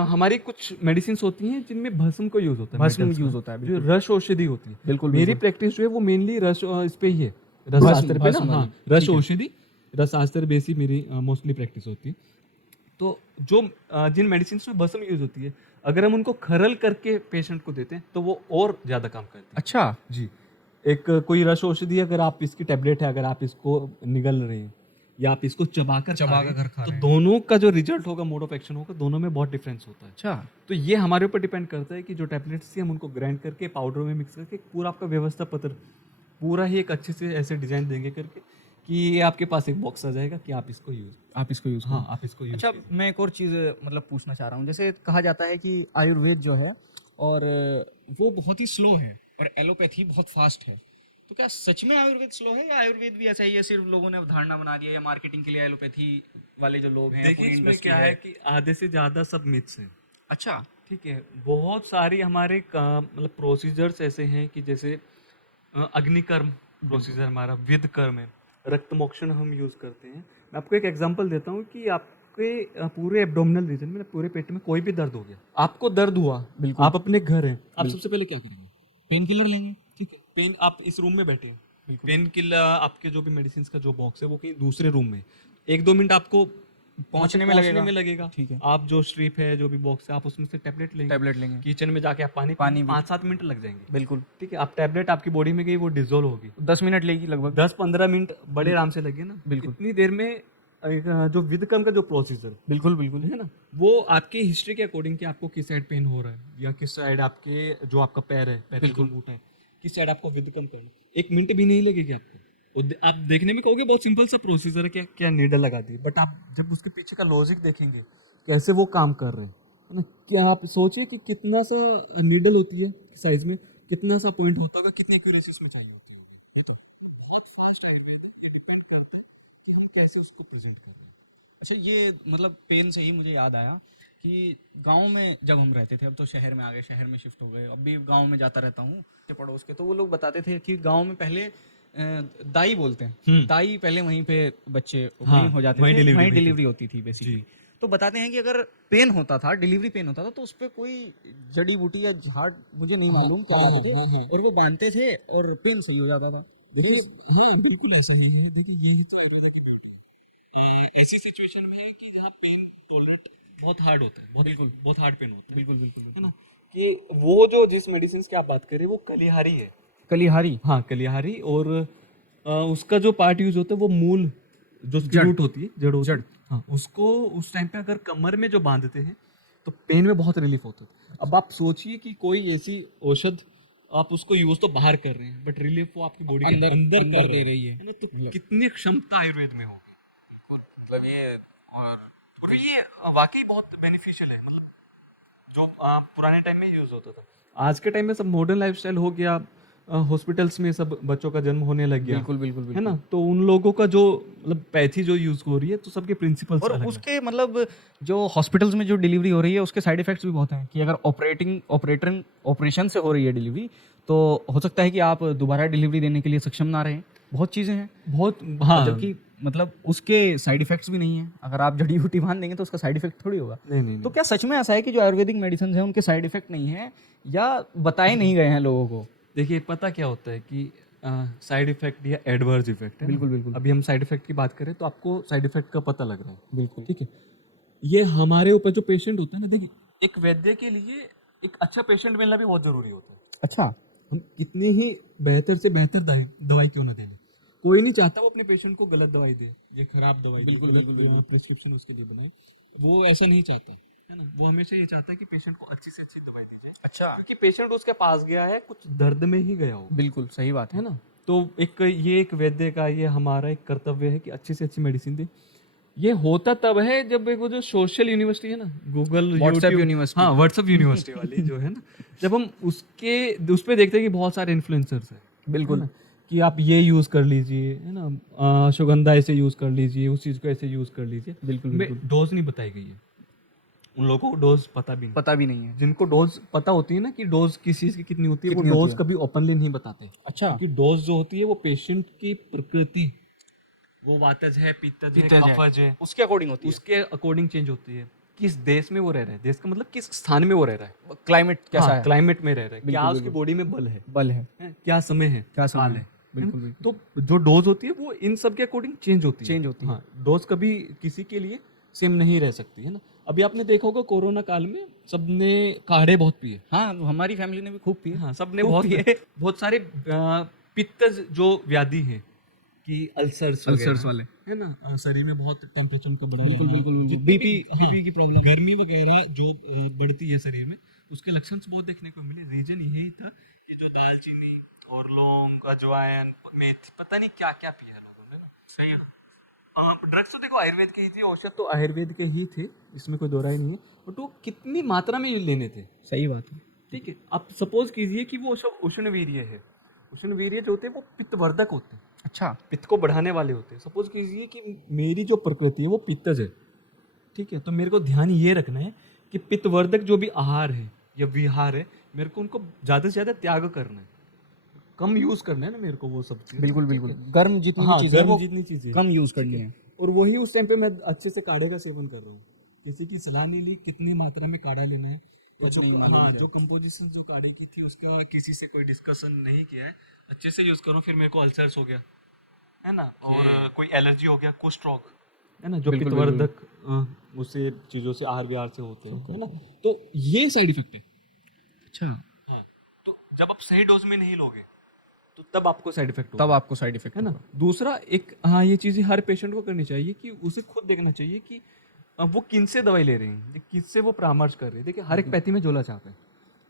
हमारी कुछ मेडिसिन होती हैं जिनमें भस्म को यूज होता है, भस्म metals का, यूज होता है, जो बिल्कुल। रस औषधि होती है। बिल्कुल मेरी बिल्कुल। प्रैक्टिस जो है वो मेनली रस इस पे ही है, रस भस्म- शास्त्र पे ना। भस्म वाली, हाँ, रस ठीक है। औषधि, रस शास्त्र बेस ही मेरी मोस्टली प्रैक्टिस होती है। तो जो जिन मेडिसिन में भस्म यूज होती है, अगर हम उनको खरल करके पेशेंट को देते हैं तो वो और ज्यादा काम करती है। अच्छा। जी। एक कोई रस औषधि, अगर आप इसकी टैबलेट है, अगर आप इसको निगल रहे हैं या आप इसको चबाकर खा रहे हैं, खा तो रहे हैं। दोनों का जो रिजल्ट होगा, मोड ऑफ एक्शन होगा, दोनों में बहुत डिफरेंस होता है। अच्छा। तो ये हमारे ऊपर डिपेंड करता है कि जो टैबलेट्स हम उनको ग्राइंड करके पाउडर में मिक्स करके पूरा आपका व्यवस्था पत्र पूरा ही एक अच्छे से ऐसे डिजाइन देंगे करके कि ये आपके पास एक बॉक्स आ जाएगा कि आप इसको यूज, आप इसको यूज हाँ आप इसको यूज। अच्छा, मैं एक और चीज़ मतलब पूछना चाह रहा हूँ। जैसे कहा जाता है कि आयुर्वेद जो है और वो बहुत ही स्लो है और एलोपैथी बहुत फास्ट है। तो क्या सच में आयुर्वेद स्लो है या आयुर्वेद भी ऐसा ही है, सिर्फ लोगों ने अवधारणा बना दिया या मार्केटिंग के लिए एलोपैथी वाले जो लोग हैं, देखिए पूरी इसमें इंडस्ट्री क्या है कि आधे से ज्यादा सब मिथ्स हैं। अच्छा। ठीक है, बहुत सारी हमारे मतलब प्रोसीजर्स ऐसे हैं कि जैसे अग्निकर्म प्रोसीजर हमारा, विद कर्म है, रक्त मोक्षण हम यूज करते हैं। मैं आपको एक एग्जांपल देता हूँ कि आपके पूरे एब्डोमिनल रीजन में, पूरे पेट में कोई भी दर्द हो गया, आपको दर्द हुआ, बिल्कुल। आप अपने घर हैं, आप सबसे पहले क्या करेंगे? पेन किलर लेंगे। ठीक है, पेन, आप इस रूम में बैठे हैं, पेन किलर आपके जो भी मेडिसिन का जो बॉक्स है वो कहीं दूसरे रूम में, 1-2 मिनट आपको पहुंचने में लगेगा। ठीक है। आप जो स्ट्रिप है, जो भी बॉक्स है, आप उसमें से टैबलेट लेंगे, टैबलेट लेंगे। किचन में जाके आप पानी पानी भी। 5-7 मिनट लग जाएंगे। बिल्कुल। ठीक है, आप टैबलेट आपकी बॉडी में गई, वो डिजोल्व होगी, 10 मिनट लेगी लगभग। 10-15 मिनट बड़े आराम से लगे ना। बिल्कुल। इतनी देर में जो विदकम का जो प्रोसीजर बिल्कुल बिल्कुल। है ना, वो आपके हिस्ट्री के अकॉर्डिंग कि आपको किस साइड पेन हो रहा है या किस साइड आपके जो आपका पैर है, पैर बिल्कुल। का बूटा है, किस साइड आपको विदकम करना, 1 मिनट भी नहीं लगेगी आपको। आप देखने में कहोगे बहुत सिंपल सा प्रोसीजर है, क्या क्या नीडल लगा दी, बट आप जब उसके पीछे का लॉजिक देखेंगे कैसे वो काम कर रहे हैं, है ना। क्या आप सोचिए कि कितना सा नीडल होती है साइज में, कितना सा पॉइंट होता होगा, कितनी एक्यूरेसी इसमें चाहिए होती होगी। ये तो बहुत फास्ट आयुर्वेद है, ये डिपेंड करता है कि हम कैसे उसको प्रेजेंट कर रहे हैं। अच्छा, ये मतलब पेन से ही मुझे याद आया कि गांव में जब हम रहते थे, अब तो शहर में आ गए, शहर में शिफ्ट हो गए, अब भी गांव में जाता रहता हूँ पड़ोस के, तो वो लोग बताते थे कि गांव में पहले दाई बोलते हैं, दाई पहले वहीं पे बच्चे वहीं हो जाते वहीं थे, डिलीवरी वहीं वहीं डिलीवरी होती थी बेसिकली। तो बताते हैं कि अगर पेन होता था, डिलीवरी पेन होता था, तो उस पर कोई जड़ी बूटी या झाड़, मुझे नहीं मालूम क्या लाते थे, और वो बांधते थे और पेन सही हो जाता था। देखिए, हाँ बिल्कुल ऐसा ही है। देखिए यही तो आयुर्वेद की ब्यूटी। ऐसी सिचुएशन में है कि जहाँ पेन टॉलरेट बहुत हार्ड होता है, बहुत बिल्कुल। बहुत हार्ड पेन होता है, बिल्कुल बिल्कुल है ना। कि वो जो जिस मेडिसिन की आप बात कर रहे हैं वो कलिहारी है। कलिहारी। हाँ कलिहारी, और उसका जो पार्ट यूज होता है वो मूल, जो उसकी जड़। रूट होती है, जड़ होती है। जड़। हाँ, उसको उस टाइम पे अगर कमर में जो बांधते हैं तो पेन में बहुत रिलीफ होता है। अब आप सोचिए कि कोई ऐसी औषध आप उसको यूज तो बाहर कर रहे हैं, बट रिलीफ वो आपकी बॉडी के अंदर- अंदर अंदर कर दे रही रही है। है ना। तो कितनी क्षमता आयुर्वेद में होगी। मतलब ये और ये वाकई बहुत बेनिफिशियल है। मतलब जो पुराने टाइम में यूज होता था, आज के टाइम में सब मॉडर्न लाइफस्टाइल हो गया, हॉस्पिटल्स में सब बच्चों का जन्म होने लग गया, बिल्कुल बिल्कुल है बिल्कुल। ना। तो उन लोगों का जो मतलब पैथी जो यूज हो रही है, तो सबके प्रिंसिपल्स और अलग उसके मतलब जो हॉस्पिटल्स में जो डिलीवरी हो रही है उसके साइड इफेक्ट्स भी बहुत हैं कि अगर ऑपरेशन से हो रही है डिलीवरी, तो हो सकता है कि आप दोबारा डिलीवरी देने के लिए सक्षम ना रहें। बहुत चीज़ें हैं, बहुत, हाँ, जबकि मतलब उसके साइड इफेक्ट्स भी नहीं है। अगर आप जड़ी बूटी बांध देंगे तो उसका साइड इफेक्ट थोड़ी होगा। नहीं नहीं तो क्या सच में ऐसा है कि जो आयुर्वेदिक मेडिसिन है उनके साइड इफेक्ट नहीं है, या बताए नहीं गए हैं लोगों को? देखिए, पता क्या होता है कि साइड इफेक्ट या एडवर्स इफेक्ट है ना? बिल्कुल, बिल्कुल। अभी हम साइड इफेक्ट की बात करें तो आपको साइड इफेक्ट का पता लग रहा है, बिल्कुल। ठीक है? ये हमारे ऊपर जो पेशेंट होता है ना, देखिए, एक वैद्य के लिए एक अच्छा पेशेंट मिलना भी बहुत जरूरी होता है। अच्छा। हम कितनी ही बेहतर से बेहतर दवाई क्यों ना दे लें, कोई नहीं चाहता वो अपने पेशेंट को गलत दवाई दे, ये खराब दवाई दे, गलत प्रिस्क्रिप्शन उसके लिए बनाए। वो ऐसा नहीं चाहता है ना, वो हमेशा ये चाहता है कि पेशेंट को अच्छी से अच्छी दवाई दी जाए, अच्छा। क्योंकि पेशेंट उसके पास गया है कुछ दर्द में ही गया हो, बिल्कुल सही बात है। है ना? तो एक वैद्य का ये हमारा एक कर्तव्य है कि अच्छी से अच्छी मेडिसिन दे। ये होता तब है जब एक वो जो सोशल यूनिवर्सिटी है ना, गूगल, WhatsApp यूट्यूब, यूनिवर्सिटी। हाँ, व्हाट्सएप यूनिवर्सिटी वाली जो है ना, जब हम उस पे देखते हैं कि बहुत सारे इन्फ्लुएंसर्स हैं, बिल्कुल। है ना, कि आप ये यूज़ कर लीजिए, है ना, अश्वगंधा ऐसे यूज़ कर लीजिए, उस चीज़ को ऐसे यूज़ कर लीजिए। बिल्कुल, में बिल्कुल। डोज नहीं बताई गई है, उन लोगों को डोज पता भी नहीं। पता भी नहीं है। जिनको डोज पता होती है ना कि डोज किस चीज़ की कितनी होती है, वो कितनी होती डोज है। कभी ओपनली नहीं बताते, अच्छा। क्योंकि डोज जो होती है वो पेशेंट की प्रकृति, वो वातज है, पित्तज है, पित्तज है, कफज है, उसके अकॉर्डिंग होती है। उसके अकॉर्डिंग चेंज होती है। किस देश में वो रह रहा है, देश का मतलब किस स्थान में वो रह रहा है, क्लाइमेट कैसा हाँ, है। क्लाइमेट में रह रहा है, क्या बिल्कुल, उसकी बिल्कुल। बॉडी में बल है, बल है, क्या समय है, क्या समय काल है। है बिल्कुल, ना? बिल्कुल। तो जो डोज होती है वो इन सब के अकॉर्डिंग चेंज होती है, चेंज होती है। हाँ, डोज कभी किसी के लिए सेम नहीं रह सकती, है ना? अभी आपने देखा होगा कोरोना काल में सबने काढ़े बहुत पिए, हाँ, हमारी फैमिली ने भी खूब पिए। हाँ, सबने खूब बहुत पिए। बहुत सारे पित्तज जो व्याधि है कि अल्सर्स अल्सर्स वगैरह, वाले। है ना, शरीर में बहुत टेम्परेचर उनका बढ़ा बिल्कुल, रहना, बिल्कुल, बिल्कुल। जितनी भी, हाँ, बीपी की प्रॉब्लम। गर्मी वगैरह जो बढ़ती है शरीर में, उसके लक्षण बहुत देखने को मिले। रीजन यही था कि जो दालचीनी और लौंग, अजवाइन, मेथी, पता नहीं क्या क्या पिया लोगों ने ना। सही है। ड्रग्स तो देखो आयुर्वेद के ही थे, औषध तो आयुर्वेद के ही थे, इसमें कोई दो राय नहीं है, बट वो कितनी मात्रा में लेने थे, सही बात है। ठीक है? आप सपोज कीजिए कि वो सब उष्णवीर्य है, उष्णवीर्य जो होते हैं वो पित्तवर्धक होते हैं, अच्छा। पित्त को बढ़ाने वाले होते हैं। सपोज कीजिए कि मेरी जो प्रकृति है वो पित्तज है, ठीक है? तो मेरे को ध्यान ये रखना है कि पित्तवर्धक जो भी आहार है या विहार है, मेरे को उनको ज़्यादा से ज़्यादा त्याग करना है, कम यूज़ करना है ना मेरे को वो सब चीज़, बिल्कुल, ठीक बिल्कुल। है? गर्म जितनी भी हाँ, चीज़ें हैं गर्म वो जितनी चीज़ें, कम यूज़ ठीक करनी है? है। और वही उस टाइम पे मैं अच्छे से काढ़े का सेवन कर रहा हूँ, किसी की सलाह नहीं ली कितनी मात्रा में काढ़ा लेना है, और कुछ जो, नहीं मालूम हाँ, किया। जो कंपोजिशन जो काढ़े की थी उसका किसी से कोई डिस्कशन नहीं किया है, अच्छे से यूज़ करूँ, फिर मेरे को अल्सर्स हो गया, है ना, और कोई एलर्जी हो गया, कुछ स्ट्रोक, है ना, जो बिल्कुल, बिल्कुल। पित्तवर्धक उससे चीज़ों से आहार विहार से होते हैं, है ना, तो ये साइड इफेक्ट है। अच्छा। हाँ, तो जब आप सही डोज में नहीं लोगे तो तब आपको साइड इफेक्ट तब होगा, आपको साइड इफेक्ट है ना? होगा। दूसरा एक, हाँ, ये चीज़ें हर पेशेंट को करनी चाहिए कि उसे खुद देखना चाहिए कि वो किन से दवाई ले रहे हैं, किससे वो परामर्श कर रहे हैं। देखिए, हर एक पैथी में झोला छाप है,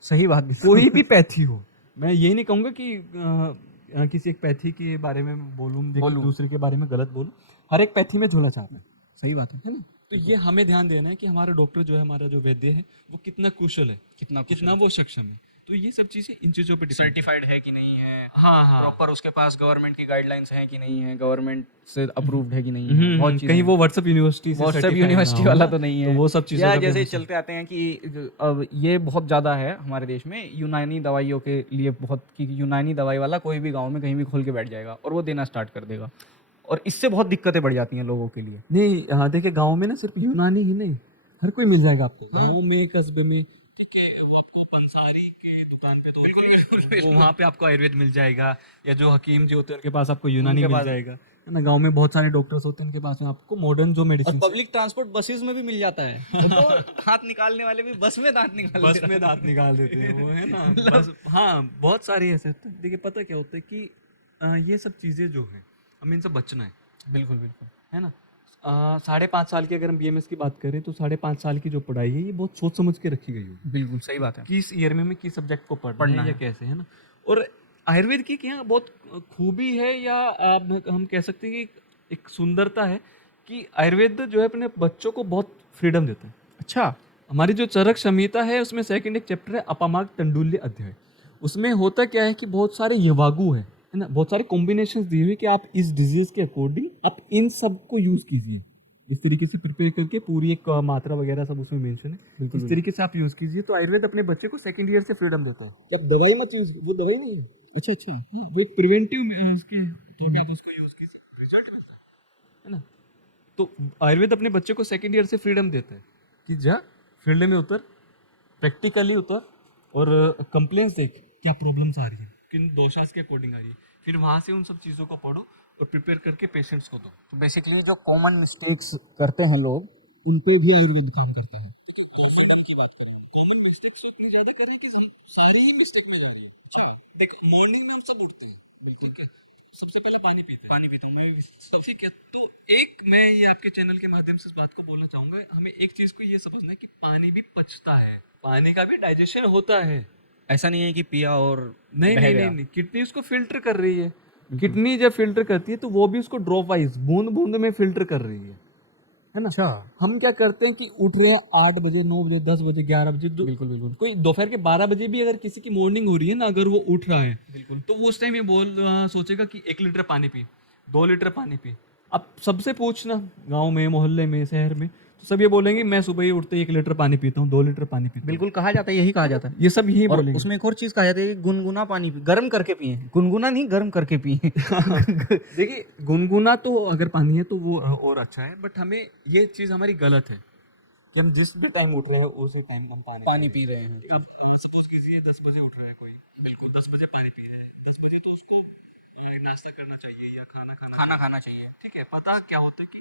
सही बात भी। कोई भी पैथी हो। मैं ये नहीं कहूँगा कि किसी एक पैथी के बारे में बोलूँ, दूसरे के बारे में गलत बोलूँ। हर एक पैथी में झोला छाप सही बात है। है ना? तो ये हमें ध्यान देना है कि हमारा डॉक्टर जो है, हमारा जो वैद्य है, वो कितना कुशल है, कितना वो सक्षम है। तो ये सब चीज़ें इन चीज़ों पे डिपेंड, सर्टिफाइड है कि नहीं है, हाँ, हाँ, प्रॉपर उसके पास गवर्नमेंट की गाइडलाइंस हैं कि नहीं है, गवर्नमेंट से अप्रूव्ड है कि नहीं है, बहुत चीज़ें कहीं हैं। वो व्हाट्सएप यूनिवर्सिटी से व्हाट्सएप certified यूनिवर्सिटी ना हो वाला ना, तो नहीं तो है। वो सब चीज़ों या का भी जैसे हमें चलते आते हैं कि अब ये बहुत ज़्यादा है हमारे देश में, यूनानी दवाइयों के लिए बहुत, कि यूनानी दवाई वाला कोई भी गांव में कहीं भी खोल के बैठ जाएगा और वो देना स्टार्ट कर देगा, और इससे बहुत दिक्कतें बढ़ जाती हैं लोगों के लिए। नहीं, हाँ, देखिए, गांव में ना सिर्फ यूनानी ही नहीं, हर कोई मिल जाएगा आपको, गाँव में, कस्बे में, ठीक है? आपको पंसारी के दुकान पे तो वो वहाँ पे आपको आयुर्वेद मिल जाएगा, या जो हकीम जी होते हैं उनके पास आपको यूनानी उनके मिल पास। जाएगा, है ना? गांव में बहुत सारे डॉक्टर्स होते हैं, उनके पास में आपको मॉडर्न जो और मेडिसिन, पब्लिक ट्रांसपोर्ट बसेस में भी मिल जाता है, वो तो दांत निकालने वाले भी बस में दांत निकाल बस दे में रहा है। दांत निकाल देते हैं वो, है ना? बस, हाँ, बहुत सारी ऐसे होते हैं। देखिए, पता क्या होता है कि ये सब चीज़ें जो है, हमें इनसे बचना है, बिल्कुल, बिल्कुल। है ना? 5.5 साल की अगर हम बीएमएस की बात करें तो 5.5 साल की जो पढ़ाई है, ये बहुत सोच समझ के रखी गई होगी, बिल्कुल सही बात है। किस ईयर में किस सब्जेक्ट को पढ़ना पढ़ना है या है। कैसे, है ना? और आयुर्वेद की क्या बहुत खूबी है, या आप हम कह सकते हैं कि एक सुंदरता है कि आयुर्वेद जो है अपने बच्चों को बहुत फ्रीडम देता है। अच्छा। हमारी जो चरक संहिता है उसमें सेकंड एक चैप्टर है अपामाग तंडुल्य अध्याय। उसमें होता क्या है कि बहुत सारे यवागु है ना, बहुत सारे कॉम्बिनेशंस दिए हुए कि आप इस डिजीज के अकॉर्डिंग आप इन सब को यूज कीजिए, इस तरीके से प्रिपेयर करके पूरी एक मात्रा वगैरह सब उसमें मेंशन है, इस तरीके से आप यूज कीजिए। तो आयुर्वेद अपने बच्चे को सेकंड ईयर से फ्रीडम देता है कि आप दवाई मत यूज, वो दवाई नहीं है, अच्छा अच्छा। हाँ, वो एक प्रिवेंटिव उसके तो क्या आप उसको यूज कीजिए, रिजल्ट मिलता है ना। तो आयुर्वेद अपने बच्चे को सेकेंड ईयर से फ्रीडम देता है कि जा फील्ड में उतर, प्रैक्टिकली उतर और कंप्लेंट्स देख क्या प्रॉब्लम्स आ रही है, किन दोषास के अकॉर्डिंग आ रही है, फिर वहां से उन सब चीज़ों को पढ़ो और प्रिपेयर करके पेशेंट्स को दो। तो बेसिकली जो कॉमन मिस्टेक्स करते हैं लोग, उन पे भी आयुर्वेद काम करता है। देखिए कॉन्फिडेंस की बात करें, कॉमन मिस्टेक्स इतनी ज्यादा कर रहे हैं कि हम सारे ही मिस्टेक में जा रही है। अच्छा देख, मॉर्निंग में हम सब उठते हैं, बिल्कुल क्या, सबसे पहले पानी पीते हैं। पानी पीता हूँ मैं भी। तो ठीक है, तो एक मैं ये आपके चैनल के माध्यम से इस बात को बोलना चाहूंगा, हमें एक चीज को ये समझना है कि पानी भी पचता है, पानी का भी डाइजेशन होता है। ऐसा नहीं है कि पिया और नहीं बह नहीं गया। नहीं नहीं, किडनी उसको फिल्टर कर रही है। किडनी जब फिल्टर करती है तो वो भी उसको ड्रॉप वाइज बूंद बूंद में फिल्टर कर रही है ना। अच्छा। हम क्या करते हैं कि उठ रहे हैं 8 बजे 9 बजे 10 बजे 11 बजे, बिल्कुल बिल्कुल कोई दोपहर के 12 बजे भी अगर किसी की मॉर्निंग हो रही है ना, अगर वो उठ रहा है बिल्कुल। तो वो उस टाइम ये सोचेगा कि 1 लीटर पानी पी, 2 लीटर पानी पी। अब सबसे पूछना गांव में मोहल्ले में शहर में, तो सब ये बोलेंगे मैं सुबह ही उठते 1 लीटर पानी पीता हूँ, 2 लीटर पानी पीता हूँ। बिल्कुल कहा जाता है, यही कहा जाता है। ये सब यही और बोलेंगे। उसमें एक और चीज कहा जाता है कि गुनगुना पानी गर्म करके पिए, गुनगुना नहीं गर्म करके पिए। देखिए गुनगुना तो अगर पानी है तो वो और अच्छा है, बट हमें ये चीज़ हमारी गलत है कि हम जिस भी टाइम उठ रहे हैं उसी टाइम हम पानी पी रहे हैं। अब सपोज कीजिए 10 बजे उठ रहा है कोई, बिल्कुल 10 बजे पानी पी रहा है, 10 बजे तो उसको नाश्ता करना चाहिए या खाना खाना चाहिए। ठीक है। पता क्या होता है कि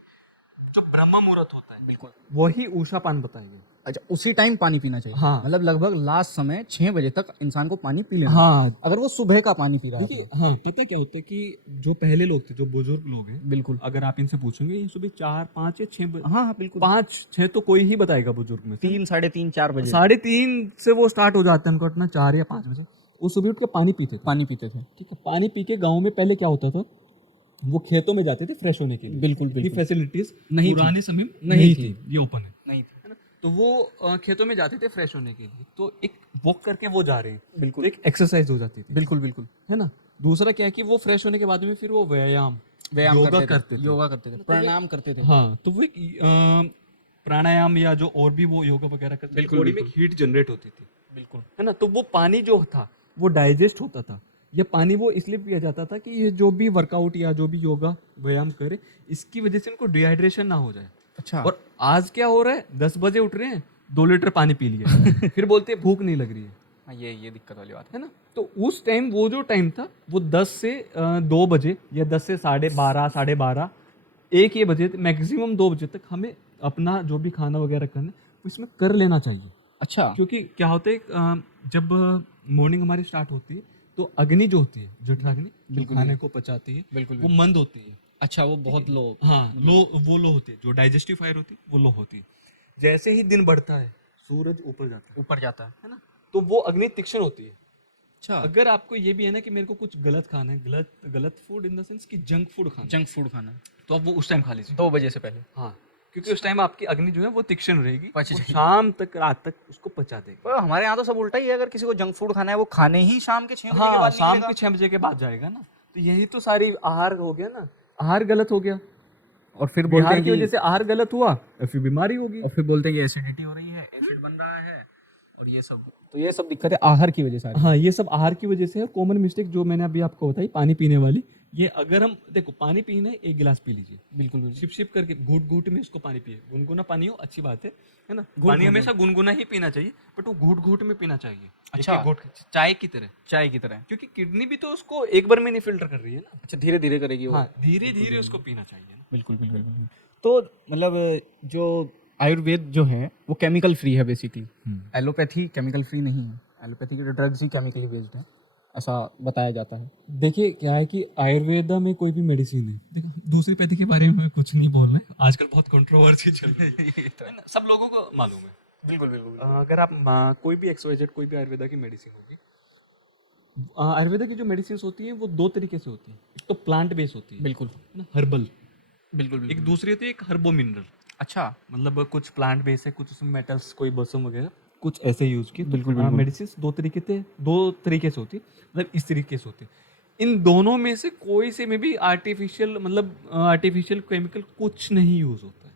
जो ब्रह्म मुहूर्त होता है बिल्कुल। वही उषा पान बताएंगे। अच्छा, उसी टाइम पानी पीना चाहिए। हाँ। मतलब लगभग लास्ट समय 6 बजे तक इंसान को पानी पी लेना। हाँ अगर वो सुबह का पानी पी रहा है देखिए, तो। हाँ पता क्या होता है कि जो पहले लोग थे, जो बुजुर्ग लोग हैं, बिल्कुल। अगर आप इनसे पूछेंगे ये सुबह 4 5 या 6 बजे, हाँ हाँ बिल्कुल। 5 6 तो कोई ही बताएगा बुजुर्ग में से। 3 3:30 4 बजे 3:30 से वो स्टार्ट हो जाता है उनको उठना, 4 या 5 बजे वो सुबह उठ के पानी पीते थे। पानी पीते थे। ठीक है, पानी पी के गाँव में पहले क्या होता था, वो खेतों में जाते थे फ्रेश होने के लिए। बिल्कुल, इतनी बिल्कुल। फैसिलिटीज नहीं थी। पुराने समय में नहीं नहीं थी। थी, ये ओपन है नहीं है ना। तो वो खेतों में जाते थे फ्रेश होने के लिए, तो एक वॉक करके वो जा रहे हैं, बिल्कुल। तो एक एक्सरसाइज हो जाती थी, बिल्कुल बिल्कुल। है ना। दूसरा क्या है कि वो फ्रेश होने के बाद में फिर वो व्यायाम योगा करते थे। योगा करते थे, प्राणायाम करते थे। हाँ, तो वो एक प्राणायाम या जो और भी वो योगा वगैरह करते थे, बिल्कुल, बॉडी में बिल्कुल। हीट जनरेट होती थी, बिल्कुल। है ना। तो वो पानी जो था वो डाइजेस्ट होता था। ये पानी वो इसलिए पिया जाता था कि ये जो भी वर्कआउट या जो भी योगा व्यायाम करे, इसकी वजह से उनको डिहाइड्रेशन ना हो जाए। अच्छा। और आज क्या हो रहा है, 10 बजे उठ रहे हैं, 2 लीटर पानी पी लिया, फिर बोलते हैं भूख नहीं लग रही है, हाँ, ये दिक्कत वाली बात है। है ना। तो उस टाइम वो जो टाइम था वो 10 से 2 बजे या 10 से 12:30 12:30 1 ये बजे मैक्सिमम 2 बजे तक हमें अपना जो भी खाना वगैरह करना है वो इसमें कर लेना चाहिए। अच्छा। क्योंकि क्या होता है जब मॉर्निंग हमारी स्टार्ट होती है तो अग्नि जो होती है, जठराग्नि, जो बिल्कुल, खाने को पचाती है, बिल्कुल, वो मंद होती है। अच्छा, वो बहुत लो। हाँ, वो लो होती है, जो डाइजेस्टिव फायर होती है वो लो होती है। जैसे ही दिन बढ़ता है सूरज ऊपर जाता ऊपर जाता है ना, तो वो अग्नि तीक्ष्ण होती है। अच्छा। अगर आपको ये भी है ना कि मेरे को कुछ गलत खाना है, गलत फूड इन द सेंस कि जंक फूड खाना है, जंक फूड खाना तो आप वो उस टाइम खा लीजिए। 2 बजे से पहले। हाँ, क्योंकि उस टाइम आपकी अग्नि जो है वो तीक्ष्ण रहेगी, पच वो जाएगी। शाम तक रात तक उसको पचा देगी। पर हमारे यहाँ तो सब उल्टा ही है, अगर किसी को जंक फूड खाना है वो खाने ही शाम के 6 बजे के हाँ, बाद शाम निकलेगा। के 6 बजे के बाद जाएगा ना। तो यही तो सारी आहार हो गया ना, आहार गलत हो गया, और फिर बोलते बिहार हैं की वजह कि से आहार गलत हुआ और फिर बीमारी होगी। और फिर बोलते हैं कि एसिडिटी हो रही है, एसिड बन रहा है, और ये सब, तो ये सब दिक्कतें आहार की वजह से आ रही हाँ, ये सब आहार की वजह से है। कॉमन मिस्टेक जो मैंने अभी आपको बताई पानी पीने वाली, ये अगर हम देखो पानी पीना है 1 गिलास पी लीजिए, है। बिल्कुल बिल्कुल। शिप शिप करके घूट घूट में उसको पानी पिए। गुनगुना पानी हो अच्छी बात है ना। पानी हमेशा गुनगुना ही पीना चाहिए, बट वो घूट घूट में पीना चाहिए। अच्छा। एक-एक घूट, चाय की तरह, चाय की तरह। क्योंकि किडनी भी तो उसको एक बार में नहीं फिल्टर कर रही है ना। अच्छा, धीरे धीरे करेगी वो। हाँ, धीरे धीरे उसको पीना चाहिए ना। बिल्कुल बिल्कुल बिल्कुल। तो मतलब जो आयुर्वेद जो है वो केमिकल फ्री है बेसिकली। एलोपैथी केमिकल फ्री नहीं है। एलोपैथी के ड्रग्स ही केमिकली बेस्ड है, ऐसा बताया जाता है। देखिए क्या है कि आयुर्वेदा में कोई भी मेडिसिन है, देखो दूसरी पैथी के बारे में कुछ नहीं बोल रहे, आजकल बहुत कंट्रोवर्सी चल रही है ना, सब लोगों को मालूम है। बिल्कुल बिल्कुल। अगर आप कोई भी एक्सवाइजेड कोई भी आयुर्वेदा की मेडिसिन होगी, आयुर्वेदा की जो मेडिसिन होती है वो 2 तरीके से होती है। एक तो प्लांट बेस होती है, बिल्कुल है ना, हर्बल। बिल्कुल। एक दूसरी होती है एक हर्बो मिनरल। अच्छा। मतलब कुछ प्लांट बेस है, कुछ उसमें मेटल्स, कोई बसम वगैरह कुछ ऐसे यूज किए। बिल्कुल, बिल्कुल। मेडिसिन 2 तरीके से होती है, मतलब इस तरीके से होती है। इन दोनों में से कोई से में भी आर्टिफिशियल, मतलब आर्टिफिशियल केमिकल कुछ नहीं यूज होता है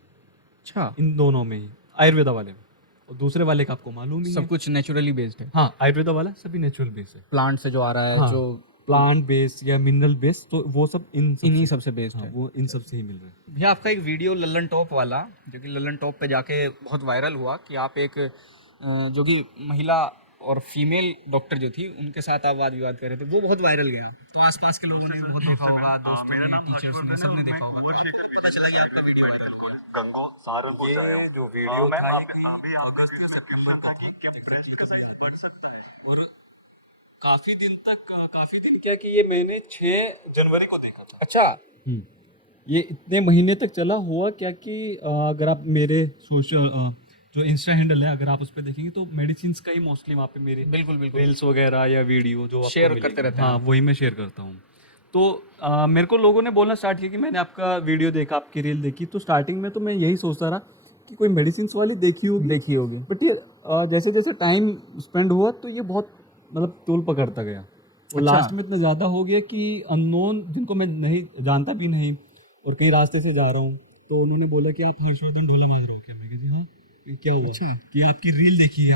अच्छा, इन दोनों में ही, आयुर्वेदा वाले में। और दूसरे वाले का आपको मालूम ही सब है। कुछ नेचुरली बेस्ड है। हाँ, आयुर्वेदा वाला सभी नेचुरल बेस है। प्लांट से जो आ रहा है, हाँ। जो प्लांट बेस या मिनरल बेस, तो वो सब इन्हीं सबसे बेस्ड है। वो इन सब से ही मिल रहा है। भैया आपका एक वीडियो लल्लन टॉप वाला, जो कि लल्लन टॉप पे जाके बहुत वायरल हुआ, कि आप एक जो कि महिला और फीमेल डॉक्टर जो थी उनके साथ आप वाद विवाद कर रहे थे, वो बहुत वायरल गया। तो आसपास के लोगों ने बहुत देखा होगा, दोस्तों ने, टीचर्स ने, सबने देखा होगा। तो पता चला कि आपका वीडियो वायरल हुआ। सहारनपुर से आया हूँ। जो वीडियो था ये अगस्त या सितंबर था कि क्या ब्रेस्ट का साइज बढ़ सकता है, और काफी दिन क्या कि ये मैंने 6 जनवरी को देखा था। अच्छा, ये इतने महीने तक चला। हुआ क्या कि अगर आप मेरे सोशल जो इंस्टा हैंडल है, अगर आप उस पर देखेंगे तो मेडिसिन का ही मोस्टली वहाँ पे मेरे बिल्कुल बिल्कुल रील्स वगैरह या वीडियो जो आपको शेयर मिलेंगे, करते रहते हैं। हाँ वही मैं शेयर करता हूँ। तो मेरे को लोगों ने बोलना स्टार्ट किया कि मैंने आपका वीडियो देखा, आपकी रील देखी। तो स्टार्टिंग में तो मैं यही सोचता रहा कि कोई मेडिसिन वाली देखी होगी, बट ये जैसे जैसे टाइम स्पेंड हुआ तो ये बहुत मतलब तूल पकड़ता गया, और लास्ट में इतना ज़्यादा हो गया कि अननोन, जिनको मैं नहीं जानता भी नहीं और कहीं रास्ते से जा रहा हूँ, तो उन्होंने बोला कि आप हर्षवर्धन ढोला माजरा हो क्या? मैं कहा जी हाँ। क्या हुआ? अच्छा, कि आपकी रील देखी है,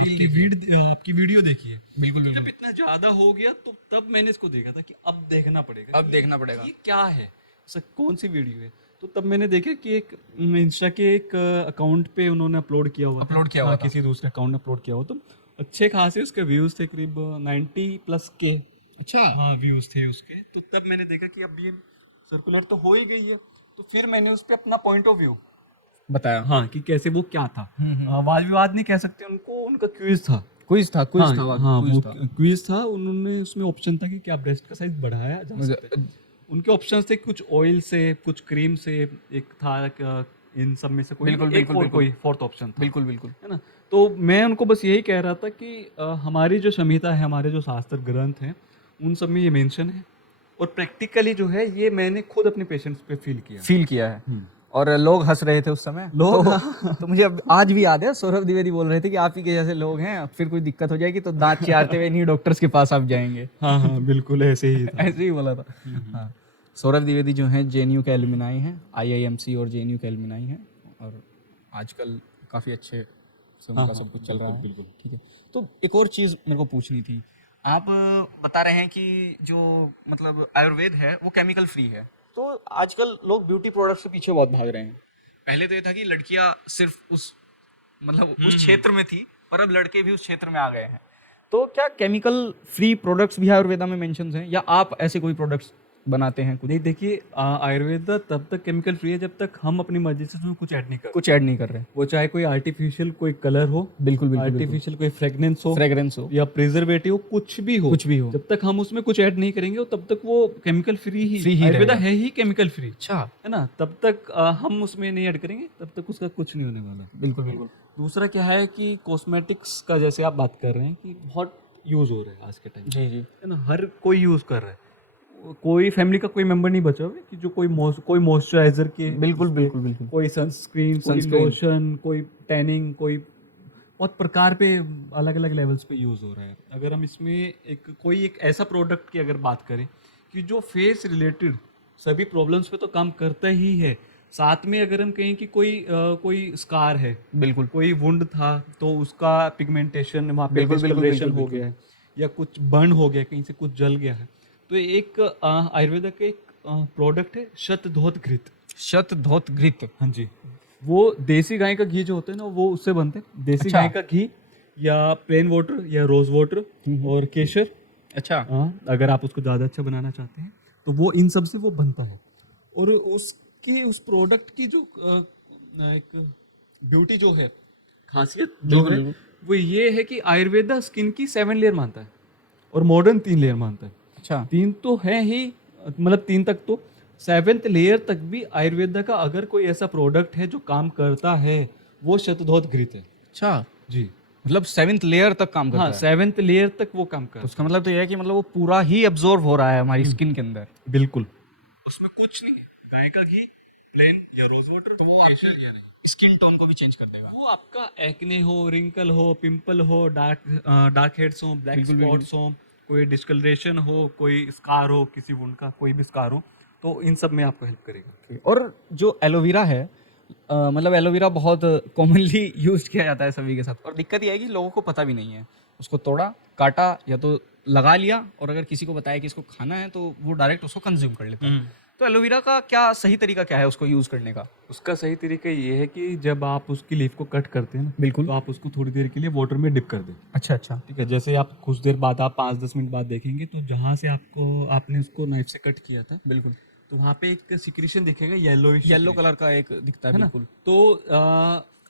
आपकी वीडियो देखी है। बिल्कुल जब इतना ज़्यादा हो गया तो तब मैंने इसको देखा था कि अब देखना पड़ेगा, अब देखना पड़ेगा। ये क्या है, ऐसा कौन सी वीडियो है। तो तब मैंने देखा कि एक इंस्टा के एक अकाउंट पे उन्होंने अपलोड किया हुआ था, किसी दूसरे अकाउंट ने अपलोड किया हुआ। तो अच्छे खासे उसके व्यूज़ थे, करीब 90+ के। अच्छा, हाँ व्यूज़ थे उसके। तो तब मैंने देखा कि अब ये सर्कुलेट तो हो ही गई है, तो फिर मैंने उस पर अपना पॉइंट ऑफ व्यू बताया। हाँ कि कैसे वो क्या था। वाद विवाद नहीं कह सकते उनको, उनका क्विज था। क्विज था, हाँ, हाँ वो क्विज था। उन्होंने उसमें ऑप्शन था कि क्या ब्रेस्ट का साइज बढ़ाया जा सकता है। उनके ऑप्शंस थे कुछ ऑयल से, कुछ क्रीम से, एक था इन सब में से कोई कोई फोर्थ ऑप्शन था। बिल्कुल बिल्कुल है ना। तो मैं उनको बस यही कह रहा था कि हमारी जो संहिता है, हमारे जो शास्त्र ग्रंथ हैं, उन सब में ये मेंशन है, और प्रैक्टिकली जो है ये मैंने खुद अपने पेशेंट्स पे फील किया है। और लोग हंस रहे थे उस समय, तो मुझे अब आज भी याद है, सौरभ द्विवेदी बोल रहे थे कि आप ही के जैसे लोग हैं, फिर कोई दिक्कत हो जाएगी तो दांत चियारते हुए इन्हीं डॉक्टर्स के पास आप जाएंगे। हाँ हाँ बिल्कुल ऐसे ही था। ऐसे ही बोला था। हाँ, सौरभ द्विवेदी जो हैं जेएनयू के एलुमनाई हैं, आईआईएमसी और जेएनयू के एलुमनाई हैं, और आजकल काफ़ी अच्छे से उनका सब कुछ चल रहा है। बिल्कुल। ठीक है, तो एक और चीज़ मेरे को पूछनी थी। आप बता रहे हैं कि जो मतलब आयुर्वेद है वो केमिकल फ्री है, तो आजकल लोग ब्यूटी प्रोडक्ट्स के पीछे बहुत भाग रहे हैं। पहले तो ये था कि लड़कियां सिर्फ उस मतलब उस क्षेत्र में थी, पर अब लड़के भी उस क्षेत्र में आ गए हैं। तो क्या केमिकल फ्री प्रोडक्ट्स भी आयुर्वेदा में मेंशन्स हैं, या आप ऐसे कोई प्रोडक्ट्स बनाते हैं कुछ? नहीं देखिए, आयुर्वेदा तब तक केमिकल फ्री है जब तक हम अपनी मर्जी से उसमें कुछ ऐड नहीं कर रहे। वो चाहे कोई आर्टिफिशियल कोई कलर हो, बिल्कुल आर्टिफिशियल कोई फ्रेग्रेंस हो या प्रिजर्वेटिव, कुछ भी हो, जब तक हम उसमें कुछ ऐड नहीं करेंगे तब तक वो केमिकल फ्री ही आयुर्वेदा है ही केमिकल फ्री। अच्छा, है ना। तब तक हम उसमें नहीं ऐड करेंगे तब तक उसका कुछ नहीं होने वाला। बिल्कुल बिल्कुल। दूसरा क्या है कि कॉस्मेटिक्स का जैसे आप बात कर रहे हैं कि बहुत यूज हो रहा है आज के टाइम। जी जी, है ना, हर कोई यूज कर रहा है। कोई फैमिली का कोई मेंबर नहीं बचा हुआ है कि जो कोई मॉइस्चराइजर के, बिल्कुल बिल्कुल बिल्कुल, कोई सनस्क्रीन, कोई लोशन, कोई टैनिंग, कोई बहुत प्रकार पे अलग अलग लेवल्स पे यूज़ हो रहा है। अगर हम इसमें एक ऐसा प्रोडक्ट की अगर बात करें कि जो फेस रिलेटेड सभी प्रॉब्लम्स पे तो काम करता ही है, साथ में अगर हम कहें कि कोई स्कार है, बिल्कुल कोई वुंड था तो उसका पिगमेंटेशन वहाँ पे डिस्कलरेशन हो गया है, या कुछ बर्न हो गया, कहीं से कुछ जल गया है, तो एक आयुर्वेदा का एक प्रोडक्ट है शतधोत घृत। शतधोत घृत, हाँ जी। वो देसी गाय का घी जो होता है ना, वो उससे बनते हैं। देसी गाय का घी या प्लेन वाटर या रोज वाटर और केसर। अच्छा, हाँ, अगर आप उसको ज़्यादा अच्छा बनाना चाहते हैं तो वो इन सब से वो बनता है। और उस प्रोडक्ट की जो एक ब्यूटी जो है, खासियत जो है, वो ये है कि आयुर्वेदा स्किन की 7 लेयर मानता है और मॉडर्न 3 लेयर मानता है। अच्छा, 3 तो है ही, मतलब 3 तक, तो 7th लेयर तक भी आयुर्वेदा का अगर कोई ऐसा प्रोडक्ट है जो काम करता है वो शतधोत घृत है। अच्छा जी, मतलब 7th लेयर तक काम करता है। 7th लेयर तक वो काम करता है। उसका मतलब तो ये है कि मतलब वो पूरा ही अब्जॉर्ब हो रहा है हमारी स्किन के अंदर। बिल्कुल, उसमें कुछ नहीं है। गाय का घी, प्लेन या रोज वाटर, तो वो स्किन टोन को भी चेंज कर देगा। वो आपका एक्ने हो, रिंकल हो, पिंपल हो, डार्क हेड्स हो, ब्लैक स्पॉट्स हो, कोई डिस्कलरेशन हो, कोई स्कार हो, किसी वुंड का कोई भी स्कार हो, तो इन सब में आपको हेल्प करेगा। और जो एलोवेरा है, मतलब एलोवेरा बहुत कॉमनली यूज किया जाता है सभी के साथ, और दिक्कत ये है कि लोगों को पता भी नहीं है। उसको तोड़ा, काटा, या तो लगा लिया, और अगर किसी को बताया कि इसको खाना है तो वो डायरेक्ट उसको कंज्यूम कर लेता है। तो एलोवेरा का क्या सही तरीका क्या है उसको यूज़ करने का? उसका सही तरीका ये है कि जब आप उसकी लीफ को कट करते हैं ना, बिल्कुल। तो आप उसको थोड़ी देर के लिए वाटर में डिप कर दें। अच्छा अच्छा। ठीक है, जैसे आप कुछ देर बाद, आप 5-10 मिनट बाद देखेंगे तो जहाँ से आपने उसको नाइफ से कट किया था, बिल्कुल। तो वहाँ पे एक सिक्रीशन दिखेगा, येलोइश येलो कलर का एक दिखता है, है ना। बिल्कुल। तो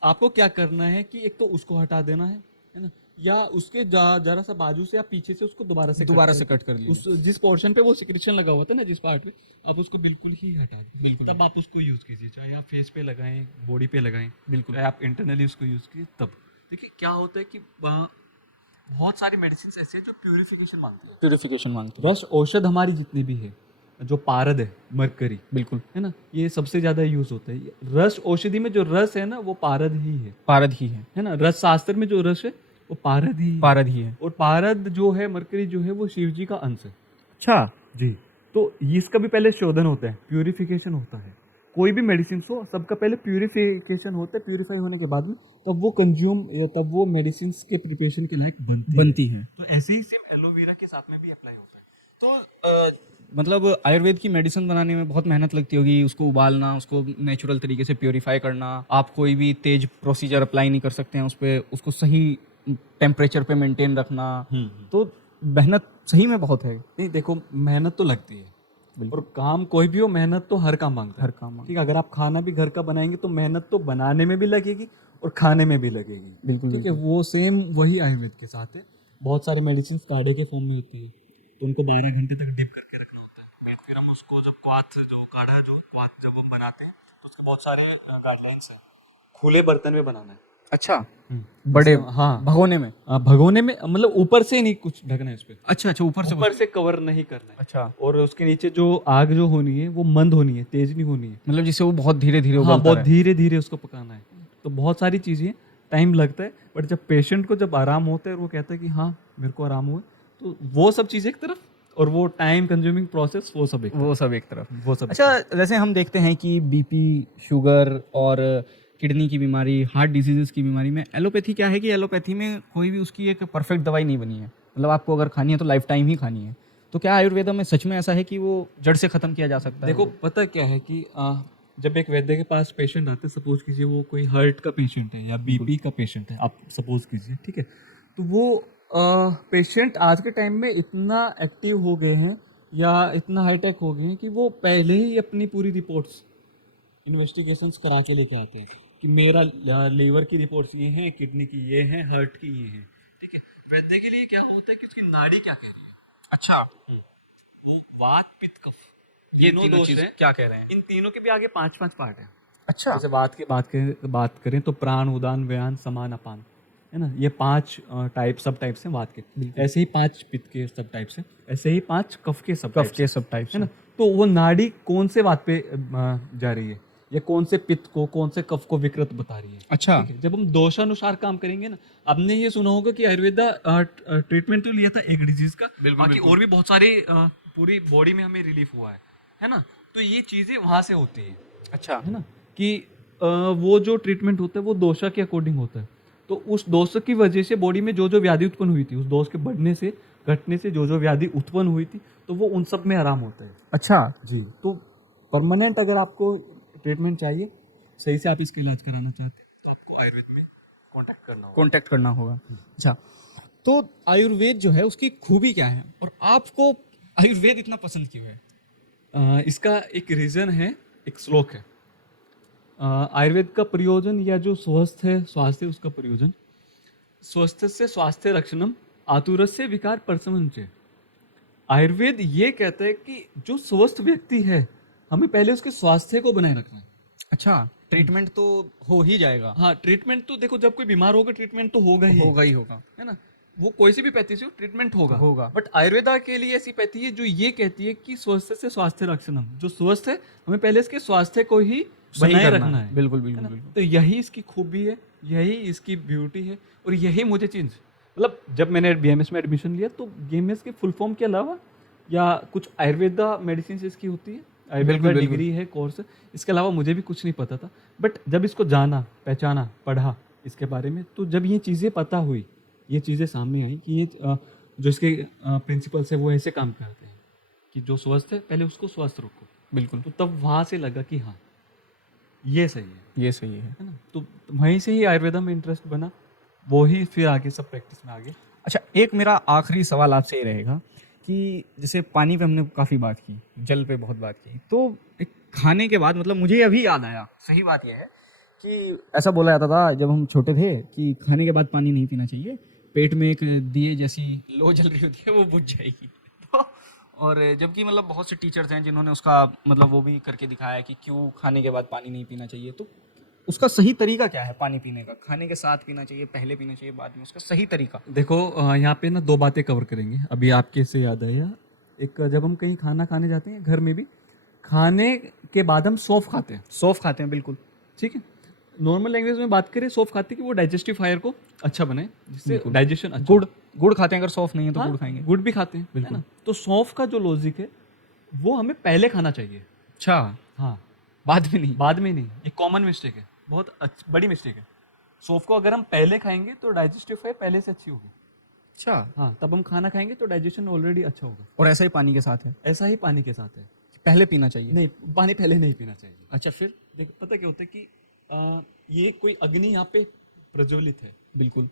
आपको क्या करना है कि एक तो उसको हटा देना है ना, या उसके जरा सा बाजू से या पीछे से उसको दोबारा से कट कर लीजिए। उस जिस पोर्शन पे वो सिक्रीशन लगा हुआ था ना, जिस पार्ट पे, आप उसको बिल्कुल ही हटा दें। बिल्कुल। तब आप उसको यूज़ कीजिए, चाहे आप फेस पे लगाएं, बॉडी पे लगाएं, बिल्कुल। चाहे आप इंटरनली उसको यूज़ कीजिए। तब देखिए क्या होता है कि बहुत सारी मेडिसिन ऐसी है जो प्यूरिफिकेशन मांगती है। प्यूरिफिकेशन मांगती है। रस औषध हमारी जितनी भी है, जो पारद है, मरकरी, बिल्कुल। है ना, ये सबसे ज्यादा यूज होता है। रस औषधि में जो रस है ना, वो पारद ही पारद ही है ना। रस शास्त्र में जो रस है वो पारद ही पारद ही है। और पारद जो है, मरकरी जो है, वो शिव जी का अंश है। अच्छा जी। तो इसका भी पहले शोधन होता है, प्यूरिफिकेशन होता है। कोई भी मेडिसिन हो, सबका पहले प्यूरिफिकेशन होता है। प्यूरिफाई होने के बाद में तब वो कंज्यूम, तब वो मेडिसिन के प्रिपरेशन के लायक बनती है। तो ऐसे ही सेम एलोवेरा के साथ में भी अप्लाई होता है। तो मतलब आयुर्वेद की मेडिसिन बनाने में बहुत मेहनत लगती होगी, उसको उबालना, उसको नेचुरल तरीके से प्योरीफाई करना। आप कोई भी तेज प्रोसीजर अप्लाई नहीं कर सकते हैं उस पर, उसको सही टेम्परेचर पे मेंटेन रखना। तो मेहनत सही में बहुत है। नहीं देखो, मेहनत तो लगती है, और काम कोई भी हो, मेहनत तो हर काम मांगता है। हर काम ठीक है, अगर आप खाना भी घर का बनाएंगे तो मेहनत तो बनाने में भी लगेगी और खाने में भी लगेगी। बिल्कुल। ठीक है, वो सेम वही आयुर्वेद के साथ है। बहुत सारी मेडिसिन काढ़े के फॉर्म में होती है, तो उनको 12 घंटे तक डिप करके रखना होता है। फिर हम उसको जब क्वाथ जब हम बनाते हैं तो उसके बहुत सारे गाइडलाइंस हैं। खुले बर्तन में बनाना है। अच्छा, बड़े हाँ, भगोने में। भगोने में, मतलब ऊपर से नहीं कुछ ढकना है उस पे। अच्छा अच्छा, ऊपर से कवर नहीं करना है। अच्छा, और उसके नीचे जो आग जो होनी है वो मंद होनी है, तेज नहीं होनी है। मतलब जिससे वो बहुत धीरे धीरे हाँ, उबलता बहुत रहे। धीरे धीरे उसको पकाना है। तो बहुत सारी चीज़ें, टाइम लगता है, बट जब पेशेंट को जब आराम होता है और वो कहता है कि हाँ मेरे को आराम हुआ, तो वो सब चीज़ें एक तरफ, और वो टाइम कंज्यूमिंग प्रोसेस वो सब एक तरफ। वो सब। अच्छा, जैसे हम देखते हैं कि बीपी, शुगर और किडनी की बीमारी, हार्ट डिजीजेस की बीमारी में एलोपैथी क्या है कि एलोपैथी में कोई भी उसकी एक परफेक्ट दवाई नहीं बनी है। मतलब आपको अगर खानी है तो लाइफ टाइम ही खानी है। तो क्या आयुर्वेद में सच में ऐसा है कि वो जड़ से ख़त्म किया जा सकता है? देखो पता क्या है कि जब एक वैद्य के पास पेशेंट आते हैं, सपोज कीजिए वो कोई हार्ट का पेशेंट है या बीपी का पेशेंट है, आप सपोज कीजिए, ठीक है, तो वो पेशेंट आज के टाइम में इतना एक्टिव हो गए हैं या इतना हाईटेक हो गए हैं कि वो पहले ही अपनी पूरी रिपोर्ट्स, इन्वेस्टिगेशंस करा के लेके आते हैं कि मेरा लीवर की रिपोर्ट्स ये हैं, किडनी की ये हैं, हार्ट की ये है। ठीक है, वैद्य के लिए क्या होता है कि उसकी नाड़ी क्या कह रही है। अच्छा, तो वात, पित्त, कफ, ये तीनों तीनों दोष चीज़ हैं। क्या कह रहे हैं? इन तीनों के भी आगे 5-5 पार्ट हैं। अच्छा, जैसे वात की बात करें तो प्राण, उदान, व्यान, समान, अपान, है ना, ये 5 सब टाइप्स हैं वात के। ऐसे ही 5 पित्त के सब टाइप्स हैं, ऐसे ही 5 कफ के सब टाइप्स है ना। तो वो नाड़ी कौन से वात पे जा रही है, या कौन से पित्त को, कौन से कफ को विकृत बता रही है। अच्छा, ठीक है, जब हम दोषानुसार काम करेंगे ना, आपने ये सुना होगा कि आयुर्वेदा ट्रीटमेंट तो लिया था एक डिजीज का, बाकी और भी बहुत सारी पूरी बॉडी में हमें रिलीफ हुआ है ना। तो ये चीजें वहां से होती है। अच्छा, है ना, कि वो जो ट्रीटमेंट होता है वो दोषा के अकॉर्डिंग होता है। तो उस दोष की वजह से बॉडी में जो जो व्याधि उत्पन्न हुई थी, उस दोष के बढ़ने से, घटने से जो जो व्याधि उत्पन्न हुई थी, तो वो उन सब में आराम होता है। अच्छा जी। तो परमानेंट अगर आपको ट्रीटमेंट चाहिए, सही से आप इसका इलाज कराना चाहते हैं, तो आपको आयुर्वेद में कांटेक्ट करना होगा। अच्छा, तो आयुर्वेद जो है उसकी खूबी क्या है और आपको आयुर्वेद इतना पसंद क्यों है? इसका एक रीजन है, एक श्लोक है। आयुर्वेद का प्रयोजन, या जो स्वस्थ है स्वास्थ्य, उसका प्रयोजन, स्वस्थ से स्वास्थ्य रक्षणम, आतुरस्य विकार परसमंचे। आयुर्वेद ये कहता है कि जो स्वस्थ व्यक्ति है, हमें पहले उसके स्वास्थ्य को बनाए रखना है। अच्छा, ट्रीटमेंट तो हो ही जाएगा। हाँ, ट्रीटमेंट तो देखो, जब कोई बीमार होगा ट्रीटमेंट तो होगा ही होगा, है ना। वो कोई सी भी पैथी से हो, ट्रीटमेंट होगा। तो बट आयुर्वेदा के लिए ऐसी पैथी है जो ये कहती है कि स्वस्थ से स्वास्थ्य रक्षणम, जो स्वस्थ है हमें पहले इसके स्वास्थ्य को ही बनाए रखना है। बिल्कुल है बिल्कुल ना? बिल्कुल। तो यही इसकी खूबी है, यही इसकी ब्यूटी है, और यही मुझे चीज, मतलब जब मैंने बीएमएस में एडमिशन लिया तो बीएमएस के फुल फॉर्म के अलावा या कुछ आयुर्वेदा मेडिसिन इसकी होती है, आयुर्वेदा डिग्री है, कोर्स है, इसके अलावा मुझे भी कुछ नहीं पता था। बट जब इसको जाना, पहचाना, पढ़ा इसके बारे में, तो जब ये चीज़ें पता हुई, ये चीज़ें सामने आई कि जो इसके प्रिंसिपल्स है वो ऐसे काम करते हैं कि जो स्वस्थ है पहले उसको स्वस्थ रखो। बिल्कुल, तो तब वहाँ से लगा कि हाँ ये सही ये सही है। है ना। तो वहीं से ही आयुर्वेदा में इंटरेस्ट बना, वो ही फिर आगे सब प्रैक्टिस में आगे। अच्छा, एक मेरा आखिरी सवाल आपसे ये रहेगा कि जैसे पानी पे हमने काफ़ी बात की, जल पे बहुत बात की, तो एक खाने के बाद मतलब मुझे अभी याद आया, सही बात यह है कि ऐसा बोला जाता था जब हम छोटे थे कि खाने के बाद पानी नहीं पीना चाहिए, पेट में एक दिए जैसी लो जल रही होती है वो बुझ जाएगी। तो और जबकि मतलब बहुत से टीचर्स हैं जिन्होंने उसका मतलब वो भी करके दिखाया है कि क्यों खाने के बाद पानी नहीं पीना चाहिए। तो उसका सही तरीका क्या है पानी पीने का? खाने के साथ पीना चाहिए, पहले पीना चाहिए, बाद में? उसका सही तरीका। देखो यहाँ पे ना दो बातें कवर करेंगे। अभी आपके से याद आया, एक जब हम कहीं खाना खाने जाते हैं घर में भी, खाने के बाद हम सौंफ खाते हैं, सौंफ खाते हैं, बिल्कुल। ठीक है। नॉर्मल लैंग्वेज में बात करें, सौंफ खाते हैं कि वो डाइजेस्टिव फायर को अच्छा बनाए, जिससे बिल्कुल। डाइजेशन अच्छा गुड़ गुड़ खाते हैं, अगर सौंफ नहीं है तो हाँ, गुड़ खाएंगे। गुड़ भी खाते हैं, है बिल्कुल। ना। तो सौंफ का जो लॉजिक है वो हमें पहले खाना चाहिए। अच्छा, हाँ, बाद में नहीं? बाद में नहीं। ये कॉमन मिस्टेक है, बहुत बड़ी मिस्टेक है। सौंफ को अगर हम पहले खाएंगे तो डाइजेस्टिव फायर पहले से अच्छी होगी। अच्छा, हाँ, तब हम खाना खाएंगे तो डाइजेशन ऑलरेडी अच्छा होगा। और ऐसा ही पानी के साथ है, ऐसा ही पानी के साथ है। पहले पीना चाहिए? नहीं, पानी पहले नहीं पीना चाहिए। अच्छा, फिर? देख, पता क्या होता है कि ये कोई अग्नि यहाँ पे प्रज्वलित है। बिल्कुल,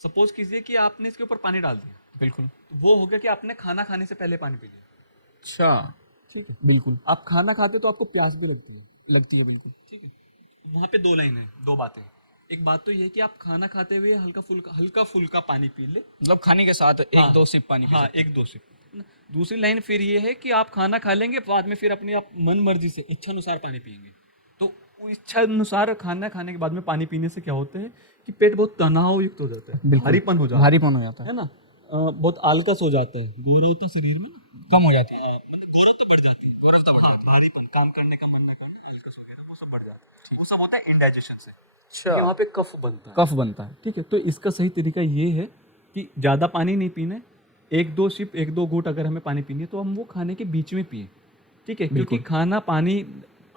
सपोज कीजिए कि आपने इसके ऊपर पानी डाल दिया, बिल्कुल। तो वो हो गया कि आपने खाना खाने से पहले पानी पी लिया। अच्छा, ठीक है। बिल्कुल। आप खाना खाते तो आपको प्यास भी लगती है, लगती है, बिल्कुल। ठीक है। वहाँ पे दो लाइनें, दो बातें। एक बात तो ये है कि आप खाना खाते हुए हल्का फुल्का पानी पी ले। मतलब खाने के साथ हाँ, एक दो सिप पानी पी हाँ, सकते एक दो सिप। दूसरी लाइन फिर ये है कि आप खाना खा लेंगे, बाद में फिर अपनी आप मन मर्जी से इच्छा अनुसार पानी पिएंगे। तो वो इच्छा अनुसार खाना खाने के बाद में पानी पीने से क्या होता है कि पेट बहुत तनाव युक्त हो जाता है, बिल्कुल। भारीपन हो हैं। जाता भारीपन हो जाता है, है ना। बहुत आलकस हो जाता है, गौरवता शरीर में ना, कम हो जाती है। मतलब गौरवता बढ़ जाती है, गौरवता बढ़ जाती है, भारीपन, काम करने का मन ना करना, आलकस वगैरह वो सब बढ़ जाता है। वो सब होता है इंडाइजेशन से, कि वहाँ पे कफ बनता है। कफ बनता है। ठीक है। तो इसका सही तरीका ये है कि ज़्यादा पानी नहीं पीना है। एक दो सिप, एक दो घूंट अगर हमें पानी पीनी है तो हम वो खाने के बीच में पिए। ठीक है, क्योंकि खाना पानी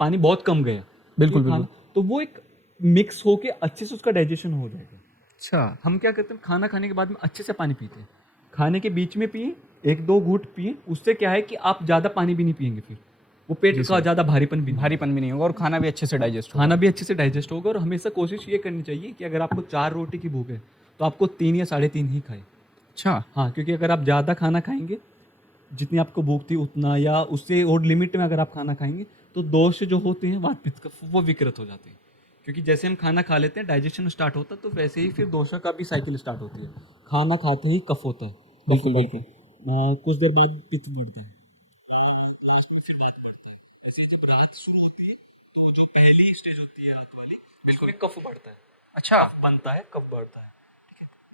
पानी बहुत कम गया। बिल्कुल, तो बिल्कुल। तो वो एक मिक्स होके अच्छे से उसका डाइजेशन हो जाएगा। अच्छा, हम क्या करते हैं, खाना खाने के बाद में अच्छे से पानी पीते हैं, खाने के बीच में पिए, एक दो घूंट पिए। उससे क्या है कि आप ज़्यादा पानी भी नहीं पिएंगे, फिर वो पेट का ज़्यादा भारीपन भी नहीं, भारीपन भी नहीं होगा और खाना भी अच्छे से डाइजेस्ट होगा। खाना भी अच्छे से डाइजेस्ट होगा। और हमेशा कोशिश ये करनी चाहिए कि अगर आपको 4 रोटी की भूख है तो आपको 3 या 3.5 ही खाए। अच्छा, हाँ, क्योंकि अगर आप ज़्यादा खाना खाएंगे, जितनी आपको भूख थी उतना या उससे और लिमिट में अगर आप खाना खाएंगे, तो दोष जो होते हैं वात पित्त कफ, वो विकृत हो जाते हैं। क्योंकि जैसे हम खाना खा लेते हैं, डाइजेशन स्टार्ट होता है, तो वैसे ही फिर दोषा का भी साइकिल स्टार्ट होती है। खाना खाते ही कफ होता है, बिल्कुल, बिल्कुल। कुछ देर बाद पित्त बढ़ता है, फिर वात बढ़ता है। जैसे जब रात शुरू होती है तो जो पहली स्टेज होती है रात वाली, बिल्कुल कफ बढ़ता है। अच्छा, कफ बनता है, कफ बढ़ता है।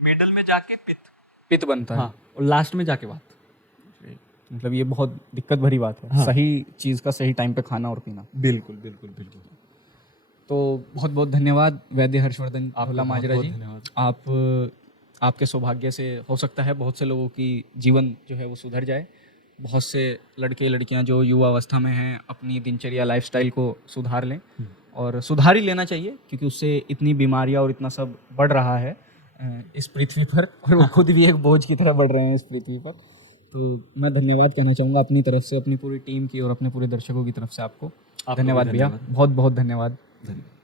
मिडल में जाके पित्त, पित्त बनता है। हाँ, और लास्ट में जाके वात। मतलब ये बहुत दिक्कत भरी बात है। हाँ। सही चीज़ का सही टाइम पे खाना और पीना। बिल्कुल बिल्कुल बिल्कुल। तो बहुत बहुत धन्यवाद वैद्य हर्षवर्धन भोला माजरा जी। धन्यवाद। आपके सौभाग्य से हो सकता है बहुत से लोगों की जीवन जो है वो सुधर जाए। बहुत से लड़के लड़कियां जो युवा अवस्था में हैं अपनी दिनचर्या लाइफस्टाइल को सुधार लें, और सुधार ही लेना चाहिए क्योंकि उससे इतनी बीमारियां और इतना सब बढ़ रहा है इस पृथ्वी पर, और वो खुद भी एक बोझ की तरह बढ़ रहे हैं इस पृथ्वी पर। तो मैं धन्यवाद कहना चाहूँगा अपनी तरफ से, अपनी पूरी टीम की और अपने पूरे दर्शकों की तरफ से आपको। आपको भी धन्यवाद भैया, धन्यवाद। बहुत बहुत धन्यवाद। धन्यवाद।